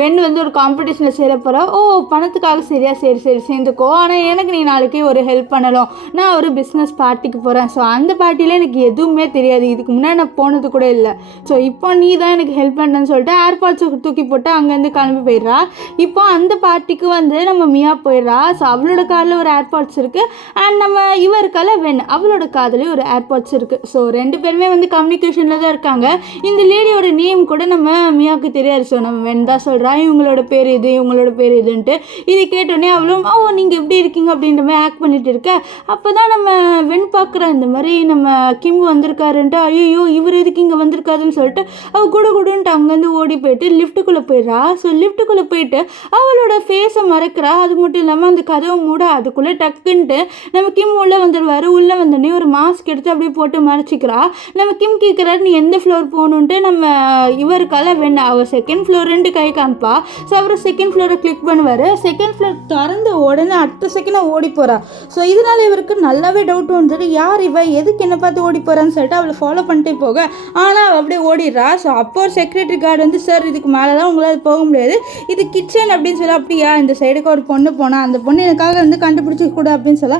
வெண் வந்து ஒரு காம்படிஷனில் சேர போகிறா. ஓ பணத்துக்காக சரியா, சரி சேர்ந்துக்கோ, ஆனால் எனக்கு நீ நாளைக்கு ஒரு ஹெல்ப் பண்ணலாம், நான் ஒரு பிஸ்னஸ் பார்ட்டிக்கு போகிறேன். ஸோ அந்த பார்ட்டியில் எனக்கு எதுவுமே தெரியாது, இதுக்கு முன்னாடி நான் போனது கூட இல்லை. ஸோ இப்போ நீ தான் எனக்கு ஹெல்ப் பண்ணுறேன்னு சொல்லிட்டு ஏர்பாட்ஸை தூக்கி போட்டு அங்கேருந்து கிளம்பி போயிடுறா. இப்போ அந்த பார்ட்டிக்கு வந்து நம்ம மியா போயிடுறா. ஸோ அவளோட காதில் ஒரு ஏர்பாட்ஸ் இருக்குது, அண்ட் நம்ம இவருக்கால வெண் அவளோட காதுலேயும் ஒரு ஏர்பாட்ஸ் இருக்குது. ஸோ 2 பேருமே வந்து கம்யூனிகேஷனில் தான் இருக்காங்க. இந்த லேடியோட நேம் கூட நம்ம மியாவுக்கு தெரியாது. ஸோ நம்ம வெண் தான் சொல்கிறா இவங்களோட பேர் இது, இவங்களோட பேர் இதுன்ட்டு. இது கேட்டோடனே அவளும் நீங்கள் எப்படி இருக்கீங்க அப்படின்ற மாதிரி ஆக்ட் பண்ணிட்டு இருக்க. அப்போ தான் நம்ம வெண் பார்க்குறா, இந்த மாதிரி நம்ம கிம் வந்திருக்காருன்ட்டு. ஐயோ இவர் எதுக்கு இங்கே வந்திருக்காருன்னு சொல்லிட்டு அவள் குடுன்ட்டு அங்கேருந்து ஓடி போயிட்டு லிஃப்ட்டுக்குள்ளே போயிடுறா. ஸோ லிஃப்ட்டுக்குள்ளே போயிட்டு அவளோட ஃபேஸை மறைக்கிறா. அது மட்டும் இல்லாமல் அந்த கதவை மூட அதுக்குள்ளே டக்குன்ட்டு நம்ம கிம் உள்ளே வந்துடுவார். உள்ளே வந்தோடனே ஒரு மாஸ்க் எடுத்து அப்படியே போட்டு மறைச்சிக்கிறா. நம்ம கிம் கேட்குறாரு நீ எந்த ஃப்ளோர் போகணுன்ட்டு. நம்ம இவருக்கால வெண்ண அவர் 2nd ஃப்ளோருன்ட்டு கை காமிப்பா. ஸோ அவர் 2nd ஃப்ளோரை கிளிக் பண்ணுவார். 2nd ஃப்ளோர் திறந்த உடனே அடுத்த செகண்டாக ஓடி போகிறா. ஸோ இதனால் இவருக்கு நல்லாவே டவுட் வந்துட்டு, யார் இவ எதுக்கு என்ன பார்த்து ஓடி போகிறான்னு சொல்லிட்டு அவளை ஃபாலோ பண்ணிட்டே போக, ஆனால் அவள் அப்படியே ஓடிடுறா. ஸோ அப்போ ஒரு செக்யூரிட்டி கார்டு வந்து சார் இதுக்கு மேலே தான் உங்களால் போக முடியாது, இது கிச்சன் அப்படின்னு சொல்லி. அப்படியா இந்த சைடுக்கு ஒரு பொண்ணு போனால் அந்த பொண்ணு எனக்காக வந்து கண்டுபிடிச்சி கொடு அப்படின்னு சொல்ல,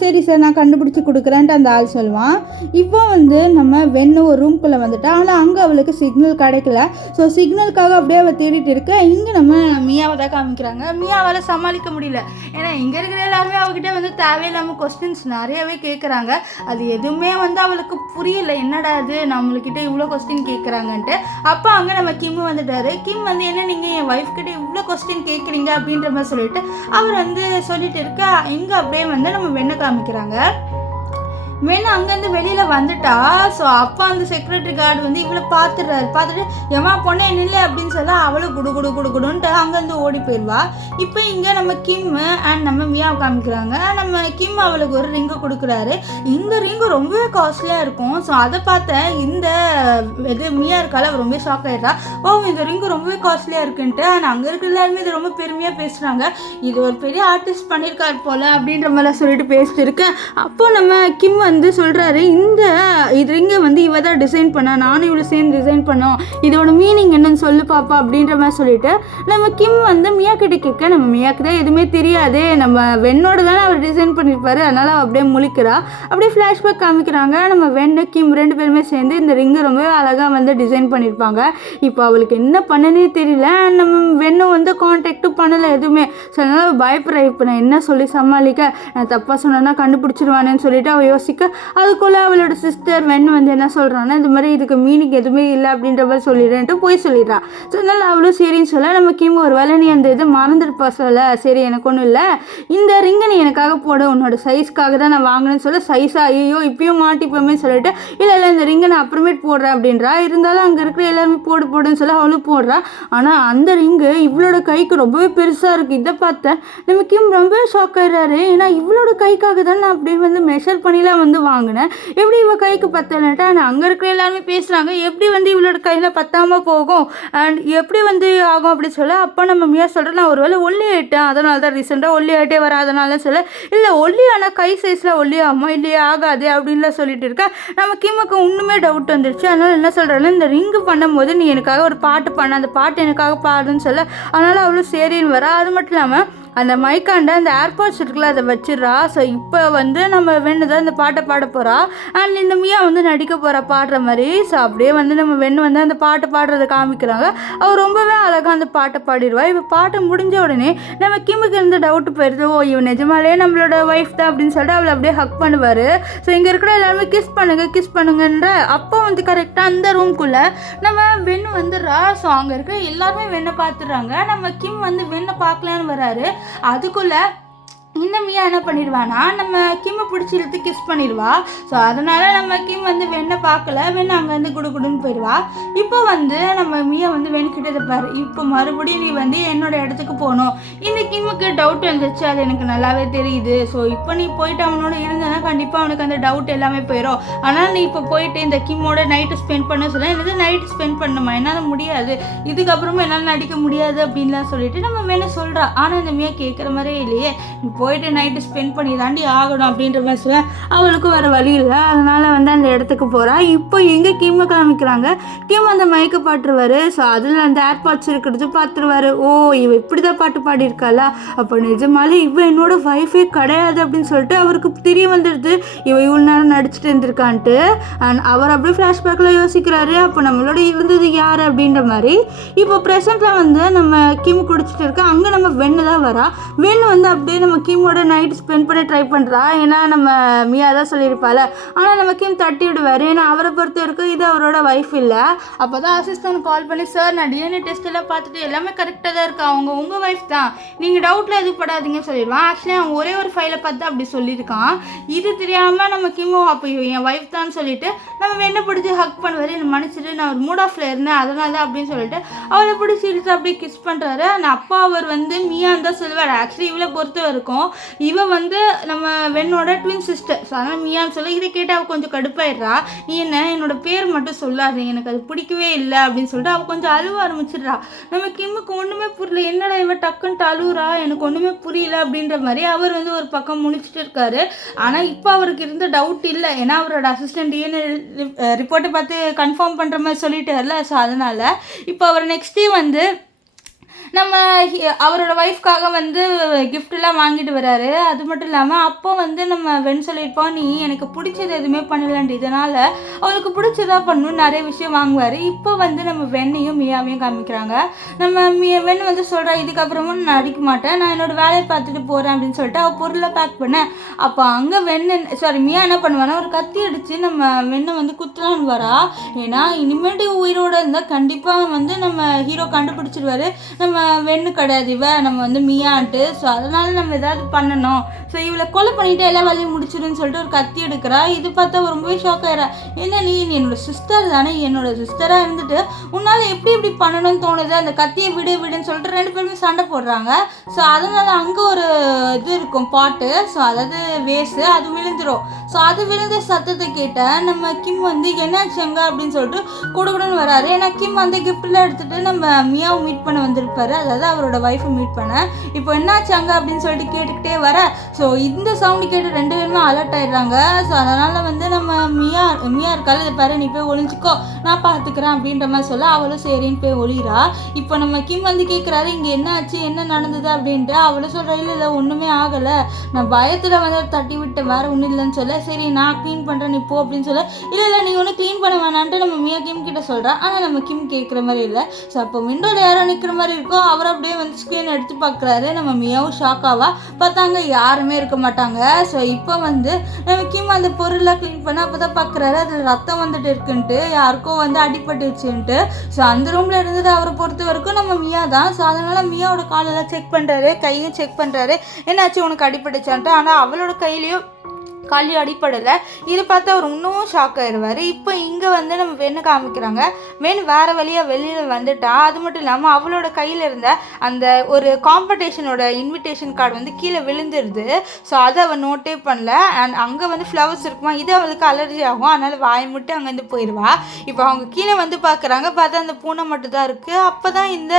சரி சார் நான் கண்டுபிடிச்சி கொடுக்குறேன்ட்டு அந்த ஆள் சொல்லுவான். இப்போ வந்து நம்ம வெண்ணு ஒரு ரூம்குள்ளே வந்துட்டா. ஆனால் அங்கே அவளுக்கு சிக்னல் கிடைக்கல. ஸோ சிக்னலுக்காக அப்படியே அவள் தேடிட்டு இருக்க. இங்கே நம்ம மியாவை தான் காமிக்கிறாங்க. மியாவால் சமாளிக்க முடியல. ஏன்னா இங்கே இருக்கிற எல்லாருமே அவகிட்ட வந்து தேவையில்லாமல் கொஸ்டின்ஸ் நிறையவே கேட்குறாங்க. அது எதுவுமே வந்து அவளுக்கு புரியல. என்னடா அது நம்மளுக்கிட்ட இவ்வளோ கொஸ்டின் கேட்குறாங்கன்ட்டு. அப்போ அங்கே நம்ம கிம் வந்துட்டாரு. கிம் வந்து என்ன நீங்கள் என் ஒய்ஃப் கிட்ட இவ்வளோ கொஸ்டின் கேட்குறீங்க அப்படின்ற மாதிரி சொல்லிட்டு அவர் வந்து சொல்லிட்டு இருக்க. இங்கே அப்படியே வந்து நம்ம வெண்ணை காமிக்கிறாங்க. வெண்ணு அங்கேருந்து வெளியில் வந்துட்டா. ஸோ அப்போ அந்த செக்யூரிட்டி கார்டு வந்து இவளை பார்த்துட்டு எம்மா பொண்ணே நில்லு அப்படின்னு சொல்ல அவளும் குடுன்ட்டு அங்கேருந்து ஓடி போயிடுவா. இப்போ இங்கே நம்ம கிம் அண்ட் நம்ம மியா காமிக்கிறாங்க. நம்ம கிம் அவளுக்கு ஒரு ரிங்கு கொடுக்குறாரு. இந்த ரிங்கு ரொம்பவே காஸ்ட்லியாக இருக்கும். ஸோ அதை பார்த்த இந்த மியா இருக்கால அவள் ரொம்ப ஷாக் ஆகிடுறா. இந்த ரிங்கு ரொம்பவே காஸ்ட்லியாக இருக்குன்ட்டு. ஆனால் அங்கே இருக்கிற எல்லாருமே இது ரொம்ப பெருமையாக பேசுகிறாங்க. இது ஒரு பெரிய ஆர்டிஸ்ட் பண்ணியிருக்காரு போல் அப்படின்ற மாதிரிலாம் சொல்லிட்டு பேசிட்டு இருக்கேன். அப்போ நம்ம கிம் வந்து சொல்கிறாரு, இந்த இது ரிங்கை வந்து இவ தான் டிசைன் பண்ணா, நானும் இவ்வளோ சேர்ந்து டிசைன் பண்ணோம், இதோட மீனிங் என்னன்னு சொல்லு பாப்பா அப்படின்ற மாதிரி சொல்லிட்டு நம்ம கிம் வந்து மியா கிட்ட கேட்க, நம்ம மியாக்கு தான் எதுவுமே தெரியாது, நம்ம வெண்ணோட தானே அவர் டிசைன் பண்ணியிருப்பாரு, அதனால் அப்படியே முழிக்கிறா. அப்படியே ஃப்ளாஷ்பேக் காமிக்கிறாங்க. நம்ம வெண்ணு கிம் ரெண்டு பேருமே சேர்ந்து இந்த ரிங்கை ரொம்பவே அழகாக வந்து டிசைன் பண்ணியிருப்பாங்க. இப்போ அவளுக்கு என்ன பண்ணனே தெரியல. நம்ம வெண்ணும் வந்து கான்டாக்டும் பண்ணலை எதுவுமே. ஸோ அதனால் பயப்படுறேன். இப்போ நான் என்ன சொல்லி சமாளிக்க, நான் தப்பாக சொன்னேன்னா கண்டுபிடிச்சிருவானேன்னு சொல்லிட்டு அவள் யோசிக்க, அதுக்குள்ளே அவளோட சிஸ்டர் வெண் வந்து என்ன சொல்கிறான்னா, இந்த மாதிரி இதுக்கு மீனிங் எதுவுமே இல்லை அப்படின்ற மாதிரி சொல்லிடுறேன்ட்டு போய் சொல்லிடுறா. ஸோ அதனால் அவளும் சரின்னு சொல்ல, நம்ம கிம் ஒரு வேலை நீ அந்த இது மறந்துருப்பா சொல்ல, சரி எனக்கு ஒன்றும் இல்லை, இந்த ரிங்கை நீ எனக்காக போட, உன்னோட சைஸ்க்காக தான் நான் வாங்கினேன்னு சொல்ல, சைஸா ஐயோ இப்பயும் மாட்டிப்போமே சொல்லிட்டு, இல்லை இந்த ரிங்கை நான் அப்புறமேட்டு போடுறேன் அப்படின்றா. இருந்தாலும் அங்கே இருக்கிற எல்லாருமே போடுன்னு சொல்ல அவளும் போடுறா. ஆனால் அந்த ரிங்கு இவளோட கைக்கு ரொம்பவே பெருசாக இருக்குது. இதை பார்த்தேன் நம்ம கிம் ரொம்பவே ஷாக் ஆகிறாரு. ஏன்னா இவளோட கைக்காக தான் நான் அப்படியே வந்து மெஷர் பண்ணிலாம் வந்து வாங்கினேன், எப்படி இவ கைக்கு பத்தலைன்ட்டா. ஆனால் அங்கே இருக்கிற எல்லாருமே பேசுகிறாங்க, எப்படி வந்து இவளோட கையில் பத்தாமல் போகும் அண்ட் எப்படி வந்து ஆகும் அப்படி சொல்ல. அப்போ நம்ம மியா சொல்கிறேன், நான் ஒரு வேளை ஒல்லி ஆகிட்டேன், அதனால தான் ரீசெண்டாக ஒல்லி ஆகிட்டே வராதனால சொல்ல, இல்லை ஒல்லி ஆனால் கை சைஸில் ஒல்லி ஆகுமா இல்லையே ஆகாது அப்படின்லாம் சொல்லிட்டு இருக்கா. நம்ம கிம்முக்கு ஒன்றுமே டவுட் வந்துருச்சு. அதனால் என்ன சொல்கிறேன்னா, இந்த ரிங்கு பண்ணும்போது நீ எனக்காக ஒரு பாட்டு பண்ண, அந்த பாட்டு எனக்காக பாடுன்னு சொல்ல, அதனால் அவ்வளோ சரின்னு வரா. அது மட்டும் இல்லாமல் அந்த மைக்காண்ட அந்த ஏர்பாட்ஸ் இருக்குல்ல அதை வச்சிடறா. ஸோ இப்போ வந்து நம்ம வெண்ணுதான் இந்த பாட்டை பாட போகிறா அண்ட் இந்த மியா வந்து நடிக்க போகிறா பாடுற மாதிரி. ஸோ அப்படியே வந்து நம்ம வெண்ணு வந்து அந்த பாட்டு பாடுறதை காமிக்கிறாங்க. அவள் ரொம்பவே அழகாக அந்த பாட்டை பாடிடுவா. இப்போ பாட்டு முடிஞ்ச உடனே நம்ம கிம்முக்கு இருந்த டவுட்டு போயிடுது, இவன் நிஜமாலே நம்மளோட ஒய்ஃப் தான் அப்படின்னு சொல்லிட்டு அவளை அப்படியே ஹக் பண்ணுவார். ஸோ இங்கே இருக்கிற எல்லாருமே கிஸ் பண்ணுங்கன்ற அப்போ வந்து கரெக்டாக அந்த ரூம்குள்ளே நம்ம வெண்ணு வந்துடுறா. ஸோ அங்கே இருக்கிற எல்லாருமே வெண்ணை பார்த்துடுறாங்க. நம்ம கிம் வந்து வெண்ணை பார்க்கலான்னு வராரு. அதுக்குள்ள இந்த மியா என்ன பண்ணிடுவானா, நம்ம கிம்மை பிடிச்சி இழுத்து கிஸ் பண்ணிடுவா. ஸோ அதனால் நம்ம கிம் வந்து வெண்ணை பார்க்கல, வெண்ணை அங்கேருந்து குடுன்னு போயிடுவா. இப்போ வந்து நம்ம மியா வந்து வெண்கிட்ட இருப்பார், இப்போ மறுபடியும் நீ வந்து என்னோட இடத்துக்கு போகணும். இந்த கிம்முக்கு டவுட் வந்துச்சு, அது எனக்கு நல்லாவே தெரியுது. ஸோ இப்போ நீ போயிட்டு அவனோட இருந்தனா கண்டிப்பாக அவனுக்கு அந்த டவுட் எல்லாமே போயிடும். ஆனால் நீ இப்போ போயிட்டு இந்த கிம்மோட நைட்டு ஸ்பெண்ட் பண்ண சொல்ல, என்னது நைட்டு ஸ்பெண்ட் பண்ணணுமா, என்னால் முடியாது, இதுக்கப்புறமா என்னால் நடிக்க முடியாது அப்படின்லாம் சொல்லிட்டு நம்ம வேணா சொல்கிறா. ஆனால் இந்த மியா கேட்குற மாதிரியே இல்லையே, போயிட்டு நைட்டு ஸ்பெண்ட் பண்ணி தாண்டி ஆகணும் அப்படின்ற மாதிரி சொல்ல, அவளுக்கு வேறு வழி இல்லை. அதனால் வந்து அந்த இடத்துக்கு போகிறா. இப்போ எங்கே கிம்மை காமிக்கிறாங்க. கிம் அந்த மைக்கை பாட்டுருவார். ஸோ அதில் அந்த ஏர்பாட்ஸ் இருக்கிறது பார்த்துருவார். இவ இப்படி தான் பாட்டு பாடியிருக்காளா, அப்போ நிஜமாலே இவ என்னோட ஒய்ஃபே கிடையாது அப்படின்னு சொல்லிட்டு அவருக்கு தெரிய வந்துடுது, இவ்வளோ நேரம் நடிச்சுட்டு இருந்திருக்கான்ட்டு. அண்ட் அவர் அப்படியே ஃப்ளாஷ்பேக்கில் யோசிக்கிறாரு, அப்போ நம்மளோட இருந்தது யார் அப்படின்ற மாதிரி. இப்போ ப்ரெசென்ட்டில் வந்து நம்ம கிம் குடிச்சிட்டு இருக்கா. அங்கே நம்ம வெண்ணு தான் வரா. வெண்ணு வந்து அப்படியே நம்ம கிம்மோட நைட் ஸ்பெண்ட் பண்ணி ட்ரை பண்ணுறா. ஏன்னா நம்ம மியா தான் சொல்லியிருப்பாள். ஆனால் நம்ம கிம் தட்டி விடுவார். ஏன்னா அவரை பொறுத்த வரைக்கும் இது அவரோட ஒய்ஃப் இல்லை. அப்போ தான் அசிஸ்டன்ட் கால் பண்ணி, சார் நான் டிஎன்ஏ டெஸ்ட் எல்லாம் பார்த்துட்டு எல்லாமே கரெக்டாக தான் இருக்கா, அவங்க உங்கள் ஒய்ஃப் தான், நீங்கள் டவுட்டில் எதுவும் படாதீங்கன்னு சொல்லிடுவான். ஆக்சுவலி அவன் ஒரே ஒரு ஃபைலை பார்த்து அப்படி சொல்லியிருக்கான். இது தெரியாமல் நம்ம கிம்மோ அப்போ என் ஒய்ஃப் தான் சொல்லிட்டு நம்ம வெண்ணை பிடிச்சி ஹக் பண்ணுவார். என்னை மன்னிச்சிட்டு நான் ஒரு மூட் ஆஃப்ல இருந்தேன் அதனால தான் அப்படின்னு சொல்லிட்டு அவளை பிடிச்சி இழுத்து அப்படியே கிஸ் பண்ணுறாரு. ஆனால் அப்பா அவர் வந்து மியான்னு தான் சொல்லுவார். ஆக்சுவலி இவளை பொறுத்த வரைக்கும் இவ வந்து நம்ம வெண்ணோட ட்வின் சிஸ்டர். ஸோ அதனால் மியான்னு சொல்ல, இதை கேட்டு அவள் கொஞ்சம் கடுப்பாயிடுறா. நீ என்ன என்னோட பேர் மட்டும் சொல்லாது, எனக்கு அது பிடிக்கவே இல்லை அப்படின்னு சொல்லிட்டு அவள் கொஞ்சம் அழுவ ஆரம்பிச்சிடுறா. நம்ம கிம்முக்கு ஒன்றுமே புரியல, என்னடா இவ டக்குன்ட்டு அழுவுறா, எனக்கு ஒன்றுமே புரியல அப்படின்ற மாதிரி அவர் வந்து ஒரு பக்கம் முழிச்சிட்டு இருக்காரு. ஆனால் இப்போ அவருக்கு இருந்த டவுட் இல்லை, ஏன்னா அவரோட அசிஸ்டன்ட் டிஎன்ஏ ரிப்போர்ட்டை பார்த்து கன்ஃபார்ம் பண்ணுற மாதிரி சொல்லிட்டார்ல. ஸோ அதனால் இப்போ அவர் நெக்ஸ்ட் டே வந்து நம்ம அவரோட ஒய்ஃப்காக வந்து கிஃப்ட்லாம் வாங்கிட்டு வராரு. அது மட்டும் இல்லாமல் அப்போ வந்து நம்ம வெண் சொல்லியிருப்போம், நீ எனக்கு பிடிச்சது எதுவுமே பண்ணலன்ட்டு, இதனால் அவளுக்கு பிடிச்சதா பண்ணணும் நிறைய விஷயம் வாங்குவார். இப்போ வந்து நம்ம வெண்ணையும் மியாவையும் காமிக்கிறாங்க. நம்ம வெண் வந்து சொல்கிறா, இதுக்கப்புறமும் நான் அடிக்க மாட்டேன், நான் என்னோடய வேலையை பார்த்துட்டு போகிறேன் அப்படின்னு சொல்லிட்டு அவள் பொருளை பேக் பண்ணேன். அப்போ அங்கே மியா என்ன பண்ணுவானா, ஒரு கத்தி அடித்து நம்ம வெண்ணை வந்து குத்தலான்னு வரா. ஏன்னா இனிமேட்டு உயிரோடு இருந்தால் கண்டிப்பாக வந்து நம்ம ஹீரோ கண்டுபிடிச்சிடுவார், நம்ம வெண்ணு கிடையாது இவ, நம்ம வந்து மியான்ட்டு. ஸோ அதனால் நம்ம ஏதாவது பண்ணணும், ஸோ இவளை கொலை பண்ணிவிட்டு எல்லா வேலையும் முடிச்சிடுன்னு சொல்லிட்டு ஒரு கத்தி எடுக்கிறா. இது பார்த்தா ரொம்பவே ஷாக் ஆகிறா. என்ன நீ என்னோட சிஸ்டர் தானே, என்னோட சிஸ்டராக இருந்துட்டு உன்னால் எப்படி இப்படி பண்ணணும்னு தோணுது, அந்த கத்தியை விடுன்னு சொல்லிட்டு ரெண்டு பேருமே சண்டை போடுறாங்க. ஸோ அதனால் அங்கே ஒரு இது இருக்கும் பாட்டு, ஸோ அதாவது வேஸு, அது விழுந்துடும். ஸோ அது விழுந்த சத்தத்தை கேட்ட நம்ம கிம் வந்து என்னாச்சுங்க அப்படின்னு சொல்லிட்டு கூடன்னு வராரு. ஏன்னா கிம் அந்த கிஃப்ட்லாம் எடுத்துகிட்டு நம்ம மியாவை மீட் பண்ண வந்திருப்பாரு, அதாவது அவரோட ஒய்ஃபை மீட் பண்ண. இப்போ என்னாச்சாங்க அப்படின்னு சொல்லிட்டு கேட்டுக்கிட்டே வர. ஸோ இந்த சவுண்டு கேட்டு ரெண்டு பேருமே அலர்ட் ஆயிடுறாங்க. ஸோ அதனால் வந்து நம்ம மியா இருக்கால, இதை பாரு நீ போய் ஒளிஞ்சிக்கோ நான் பார்த்துக்கிறேன் அப்படின்ற மாதிரி சொல்ல அவளும் சரின்னு போய் ஒளிரா. இப்போ நம்ம கிம் வந்து கேட்குறாரு, இங்கே என்ன ஆச்சு, என்ன நடந்தது அப்படின்ட்டு. அவளும் சொல்கிறா, இல்லை ஒன்றுமே ஆகலை, நான் பயத்தில் வந்து தட்டி விட்டு வேறு ஒன்றும் இல்லைன்னு சொல்ல. சரி நான் க்ளீன் பண்ணுறேன் நீ போ அப்படின்னு சொல்ல. இல்லை நீ ஒன்றும் க்ளீன் பண்ண வேணான்ட்டு நம்ம மியா கிம் கிட்ட சொல்கிறா. ஆனால் நம்ம கிம் கேட்குற மாதிரி இல்லை. ஸோ அப்போ விண்டோவில் யாரோ நிற்கிற மாதிரி இருக்கும். அவர் அப்படியே வந்து ஸ்க்ரீன் எடுத்து பார்க்குறாரு. நம்ம மியாவும் ஷாக்காவா பார்த்தாங்க, யாருமே இருக்க மாட்டாங்க. ஸோ இப்போ வந்து நம்ம கிம் அந்த பொருளை க்ளீன் பண்ண அப்போ தான் பார்க்குறாரு, அதில் ரத்தம் வந்துட்டு இருக்குன்ட்டு, யாருக்கும் வந்து அடிபட்டுச்சுன்ட்டு. ஸோ அந்த ரூமில் இருந்தது அவரை பொறுத்த வரைக்கும் நம்ம மியா தான். ஸோ அதனால் மியாவோட காலெல்லாம் செக் பண்ணுறாரு, கையும் செக் பண்ணுறாரு, என்னாச்சு உனக்கு அடிபட்டுச்சான்ட்டு. ஆனால் அவளோட கையிலையும் காலையும் அடிப்படலை. இது பார்த்து அவர் இன்னும் ஷாக் ஆயிடுவார். இப்போ இங்கே வந்து நம்ம வெண்ணு காமிக்கிறாங்க. வெண் வேறு வழியாக வெளியில் வந்துட்டா. அது மட்டும் இல்லாமல் அவளோட கையில் இருந்த அந்த ஒரு காம்படிஷனோட இன்விடேஷன் கார்டு வந்து கீழே விழுந்துருது. ஸோ அதை அவள் நோட்டே பண்ணல. அண்ட் அங்கே வந்து ஃப்ளவர்ஸ் இருக்குமா, இது அவளுக்கு அலர்ஜி ஆகும், அதனால் வாயை மட்டும் அங்கேருந்து போயிடுவா. இப்போ அவங்க கீழே வந்து பார்க்குறாங்க, பார்த்தா அந்த பூனை மட்டும் தான் இருக்குது. அப்போ தான் இந்த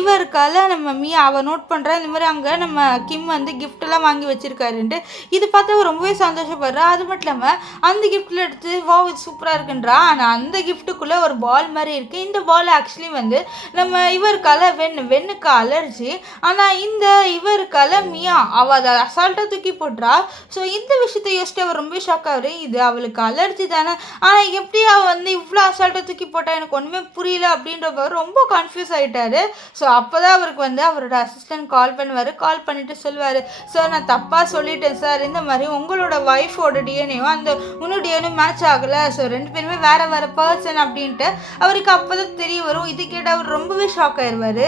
இவருக்கால நம்ம மியா அவள் நோட் பண்ணுறா, இந்த மாதிரி அங்கே நம்ம கிம் வந்து கிஃப்டெல்லாம் வாங்கி வச்சுருக்காருன்ட்டு. இது பார்த்தா ரொம்பவே சந்தோஷப்படுறா. அது மட்டும் இல்லாமல் அந்த கிஃப்டில் எடுத்து வாவ் இது சூப்பராக இருக்குன்றா. ஆனால் அந்த கிஃப்ட்டுக்குள்ளே ஒரு பால் மாதிரி இருக்குது. இந்த பால் ஆக்சுவலி வந்து நம்ம இவருக்கால வெண்ணுக்கு அலர்ஜி. ஆனால் இந்த இவருக்கால மியா அவள் அதை அசால்ட்டாக தூக்கி போட்டுறா. ஸோ இந்த விஷயத்தை யோசிச்சு அவர் ரொம்ப ஷாக் ஆகுது, இது அவளுக்கு அலர்ஜி தானே, ஆனால் எப்படி அவள் வந்து இவ்வளோ அசால்ட்டாக தூக்கி போட்டா எனக்கு ஒன்றுமே புரியல அப்படின்றவர் ரொம்ப கன்ஃபியூஸ் ஆகிட்டாரு. ஸோ அப்போ தான் அவருக்கு வந்து அவரோட அசிஸ்டன்ட் கால் பண்ணுவார். கால் பண்ணிவிட்டு சொல்லுவார், சார் நான் தப்பாக சொல்லிட்டேன் சார், இந்த மாதிரி உங்களோட ஒய்ஃபோட டிஎன்ஏவும் அந்த உன்னோட டிஎன்ஏ மேட்ச் ஆகலை, ஸோ ரெண்டு பேருமே வேறு பர்சன் அப்படின்ட்டு அவருக்கு அப்போ தான் தெரிய வரும். இது கேட்டால் அவர் ரொம்பவே ஷாக் ஆயிடுவார்.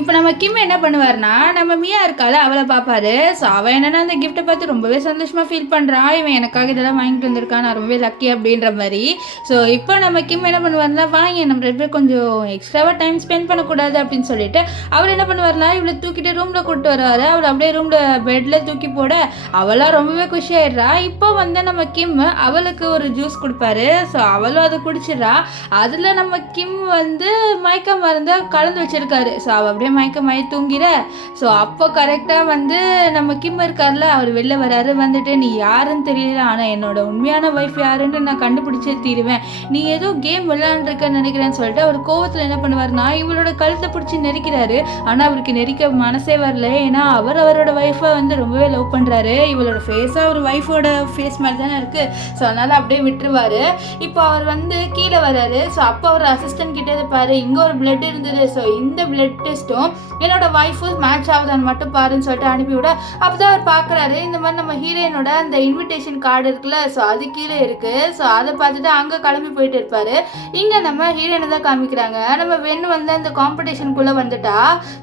இப்போ நம்ம கிம் என்ன பண்ணுவார்னா, நம்ம மியா இருக்கால அவளை பார்ப்பாரு. ஸோ அவள் என்னென்னா அந்த கிஃப்ட்டை பார்த்து ரொம்பவே சந்தோஷமாக ஃபீல் பண்ணுறான், இவன் எனக்காக இதெல்லாம் வாங்கிட்டு வந்திருக்கான், நான் ரொம்பவே லக்கி அப்படின்ற மாதிரி. ஸோ இப்போ நம்ம கிம் என்ன பண்ணுவார்னா, வாங்கி நம்ம ரெண்டு பேர் கொஞ்சம் எக்ஸ்ட்ராவாக டைம் ஸ்பெண்ட் பண்ணக்கூடாது அப்படின்னு சொல்லிட்டு அவர் என்ன பண்ணுவார்னா, இவளை தூக்கிட்டு ரூமில் கூப்பிட்டு வருவார். அவளை அப்படியே ரூமில் பெட்டில் தூக்கி போட அவளாம் ரொம்பவே குஷியாயிடுறா. இப்போ வந்து நம்ம கிம் அவளுக்கு ஒரு ஜூஸ் கொடுப்பாரு. ஸோ அவளும் அதை குடிச்சிடுறா. அதில் நம்ம கிம் வந்து மயக்க மருந்து கலந்து வச்சிருக்காரு. ஸோ அவள் அப்படியே மயக்கமாயி தூங்கிற. ஸோ அப்போ கரெக்டாக வந்து நம்ம கிம் இருக்கார்ல, அவர் வெளில வராரு. வந்துட்டு நீ யாருன்னு தெரியல, ஆனால் என்னோட உண்மையான ஒய்ஃப் யாருன்னு நான் கண்டுபிடிச்சே தீருவேன், நீ ஏதோ கேம் விளையாண்டுருக்கன்னு நினைக்கிறேன்னு சொல்லிட்டு அவர் கோவத்தில் என்ன பண்ணுவார்னா இவளோட கழுத்தை பிடிச்சி நெரிக்கிறாரு. ஆனால் அவருக்கு நெரிக்க மனசே வரல, ஏன்னா அவரோட ஒய்ஃபை வந்து ரொம்பவே லவ் பண்ணுறாரு. இவளோட ஃபேஸாக ஒரு ஒய்ஃபோட ஃபேஸ் மாதிரி தானே இருக்குது. ஸோ அதனால் அப்படியே விட்டுருவார். இப்போ அவர் வந்து கீழே வராரு. ஸோ அப்போ அவர் அசிஸ்டன்ட் கிட்டே பாரு, இங்கே ஒரு பிளட் இருந்தது, ஸோ இந்த பிளட் டெஸ்ட்டும் என்னோட ஒய்ஃபும் மேட்ச் ஆகுதான்னு மட்டும் பாருன்னு சொல்லிட்டு அனுப்பிவிட. அப்போ தான் அவர் பார்க்குறாரு, இந்த மாதிரி நம்ம ஹீரோயினோட அந்த இன்விடேஷன் கார்டு இருக்குல்ல, ஸோ அது கீழே இருக்குது. ஸோ அதை பார்த்துட்டு அங்கே கிளம்பி போயிட்டு இருப்பார். இங்கே நம்ம ஹீரோயினை தான் காமிக்கிறாங்க. நம்ம வெண் வந்து அந்த காம்படிஷனுக்குள்ளே வந்துட்டா.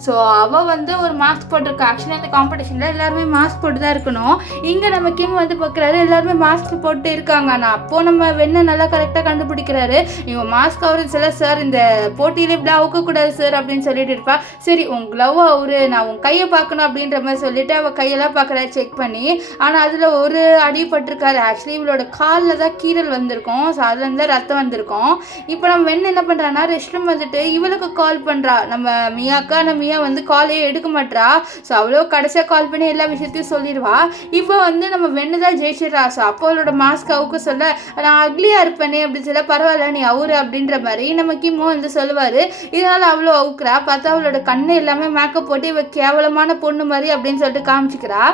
ஸோ அவள் வந்து ஒரு மாஸ்க் போட்டிருக்கா. ஆக்சுவலி அந்த காம்படிஷனில் எல்லாருமே மாஸ்க் போட்டு தான் இருக்கணும். இங்கே நம்ம கிம் வந்து பார்க்குறாரு, எல்லாருமே மாஸ்க் போட்டு இருக்காங்க. ஆனால் அப்போது நம்ம வெண்ணை நல்லா கரெக்டாக கண்டுபிடிக்கிறாரு. இவன் மாஸ்க் அவரு சில சார் இந்த போட்டியில் இப்படி அவுக்கக்கூடாது சார் அப்படின்னு சொல்லிட்டு இருப்பா. சரி உன் க்ளவ் அவரு, நான் உன் கையை பார்க்கணும் அப்படின்ற மாதிரி சொல்லிட்டு அவள் கையெல்லாம் பார்க்குறா செக் பண்ணி. ஆனால் அதில் ஒரு அடிபட்டிருக்காரு. ஆக்சுவலி இவளோட காலில் தான் கீரல் வந்திருக்கும். ஸோ அதுலேருந்து தான் ரத்தம் வந்திருக்கும். இப்போ நம்ம வெண்ணு என்ன பண்ணுறான்னா ரெஸ்ட் ரூம் வந்துட்டு இவளுக்கு கால் பண்ணுறா நம்ம மியாக்கா. நம்ம மியா வந்து காலே எடுக்க மாட்டா. ஸோ அவ்வளோ கடைசியாக கால் பண்ணி எல்லா விஷயத்தையும் சொல்லிடுவா. இப்போ வந்து நம்ம வெண்ணு தான் ஜெயிச்சிடுறா. ஸோ அப்போ அவளோட மாஸ்க் அவுக்க சொல்ல, நான் அக்லியாக இருப்பேனே அப்படின்னு சொல்ல, பரவாயில்ல நீ அவரு அப்படின்ற மாதிரி நம்ம கிம்மோ வந்து சொல்லுவார். இதனால் அவ்வளோ அவுக்குறா. பார்த்தா அவளோட கண்ணு எல்லாமே மேக்கப் போட்டு இவ கேவலமான பொண்ணு மாதிரி அப்படின்னு சொல்லிட்டு காமிச்சிக்கிறா.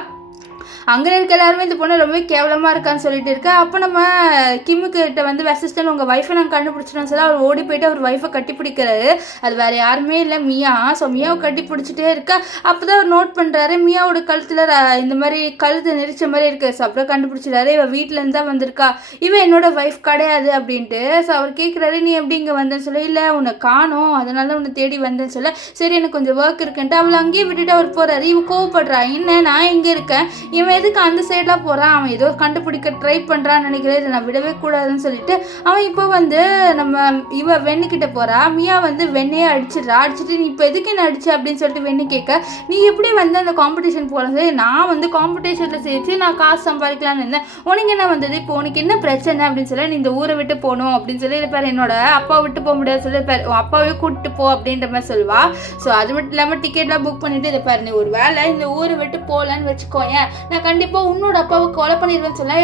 அங்கே இருக்க எல்லாருமே இந்த பொண்ணு ரொம்பவே கேவலமாக இருக்கான்னு சொல்லிட்டு இருக்கா. அப்போ நம்ம கிம்முக்கிட்ட வந்து அசிஸ்டன்ட் உங்கள் ஒய்ஃபை நாங்கள் கண்டுபிடிச்சிட்டோம்னு சொல்லி அவர் ஓடி போயிட்டு அவர் ஒய்ஃபை கட்டி பிடிக்கிறாரு. அது வேறு யாருமே இல்லை, மியா. ஸோ மியாவை கட்டி பிடிச்சிட்டே இருக்கா. அப்போ தான் அவர் நோட் பண்ணுறாரு மியாவோட கழுத்தில் இந்த மாதிரி கழுத்து நெரிச்ச மாதிரி இருக்குது. ஸோ அப்புறம் கண்டுபிடிச்சிடாரு இவன் வீட்டிலேருந்து தான் வந்திருக்கா, இவன் என்னோட ஒய்ஃப் கிடையாது அப்படின்ட்டு. ஸோ அவர் கேட்குறாரு நீ எப்படி இங்கே வந்தேன்னு சொல்ல, இல்லை உன்னை காணோம் அதனால உன்னை தேடி வந்தேன்னு சொல்ல, சரி எனக்கு கொஞ்சம் ஒர்க் இருக்குன்ட்டு அவளை அங்கேயே விட்டுட்டு அவர் போகிறாரு. இவன் கோவப்படுறா, என்ன நான் இங்கே இருக்கேன், இவன் எதுக்கு அந்த சைடெலாம் போகிறான், அவன் ஏதோ கண்டுபிடிக்க ட்ரை பண்ணுறான்னு நினைக்கிறேன், இதை நான் விடவே கூடாதுன்னு சொல்லிட்டு அவன் இப்போ வந்து நம்ம இவ வெண்ணுக்கிட்ட போகிறா. மியா வந்து வெண்ணையே அடிச்சிடுறா. அடிச்சுட்டு நீ இப்போ எதுக்கு என்ன அடிச்சு அப்படின்னு சொல்லிட்டு வெண்ணு கேட்க, நீ எப்படி வந்து அந்த காம்படிஷன் போகலாம், சரி நான் வந்து காம்படிஷனில் சேர்த்து நான் காசு சம்பாதிக்கலான்னு இருந்தேன், உனக்கு என்ன வந்தது, இப்போ உனக்கு என்ன பிரச்சனை அப்படின்னு சொல்லி நீ இந்த ஊரை விட்டு போகணும் அப்படின்னு சொல்லி இருப்பார், என்னோட அப்பா விட்டு போக முடியாது சொல்லியிருப்பார், அப்பாவே கூப்பிட்டு போ அப்படின்ற மாதிரி சொல்லுவா. ஸோ அது மட்டும் இல்லாமல் டிக்கெட்லாம் புக் பண்ணிட்டு இருப்பார், நீ ஒரு வேலை இந்த ஊரை விட்டு போகலன்னு வச்சுக்கோங்க நான் கண்டிப்பாக உன்னோட அப்பாவை கொலை பண்ணிடுவேன்னு சொல்ல,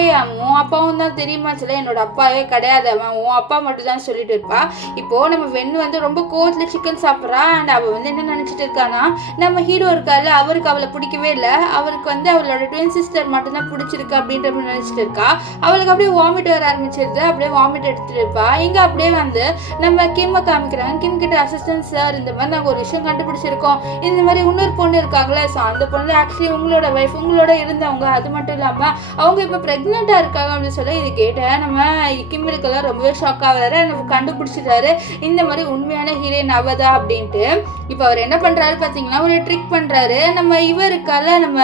உன் அப்பாவும் தான் தெரியுமா சொல்ல, என்னோட அப்பாவே கிடையாது அவன் உன் அப்பா மட்டும் தான் சொல்லிட்டு இருப்பா. இப்போது நம்ம வெண்ணு வந்து ரொம்ப கோவத்தில் சிக்கன் சாப்பிட்றா. அண்ட் அவள் வந்து என்ன நினச்சிட்டு இருக்கானா, நம்ம ஹீரோ இருக்கால அவருக்கு அவளை பிடிக்கவே இல்லை, அவருக்கு வந்து அவளோட ட்வின் சிஸ்டர் மட்டும்தான் பிடிச்சிருக்கு அப்படின்ற மாதிரி நினச்சிட்டு இருக்கா. அவளுக்கு அப்படியே வாமிட் வர ஆரம்பிச்சிருது, அப்படியே வாமிட் எடுத்துகிட்டு இருப்பா. இங்கே அப்படியே வந்து நம்ம கிம்மை காமிக்கிறாங்க. கிம் கிட்ட அசிஸ்டன்ட் சார் இந்த மாதிரி நாங்கள் ஒரு விஷயம் கண்டுபிடிச்சிருக்கோம், இந்த மாதிரி இன்னொரு பொண்ணு இருக்காங்களே, ஸோ அந்த பொண்ணு ஆக்சுவலி உங்களோட ஒய்ஃப் உங்களோட இருந்தவங்க, அது மட்டும் இல்லாமல் அவங்க இப்போ ப்ரெக்னெண்ட்டாக இருக்காங்க அப்படின்னு சொல்லி இது கேட்டேன். நம்ம கிம்மிருக்கெல்லாம் ரொம்பவே ஷாக் ஆகிறாரு. நம்ம கண்டுபிடிச்சிட்டாரு இந்த மாதிரி உண்மையான ஹீரோயின் அவதா அப்படின்ட்டு. இப்போ அவர் என்ன பண்ணுறாரு பார்த்தீங்கன்னா ஒரு ட்ரிக் பண்ணுறாரு. நம்ம இவருக்கால நம்ம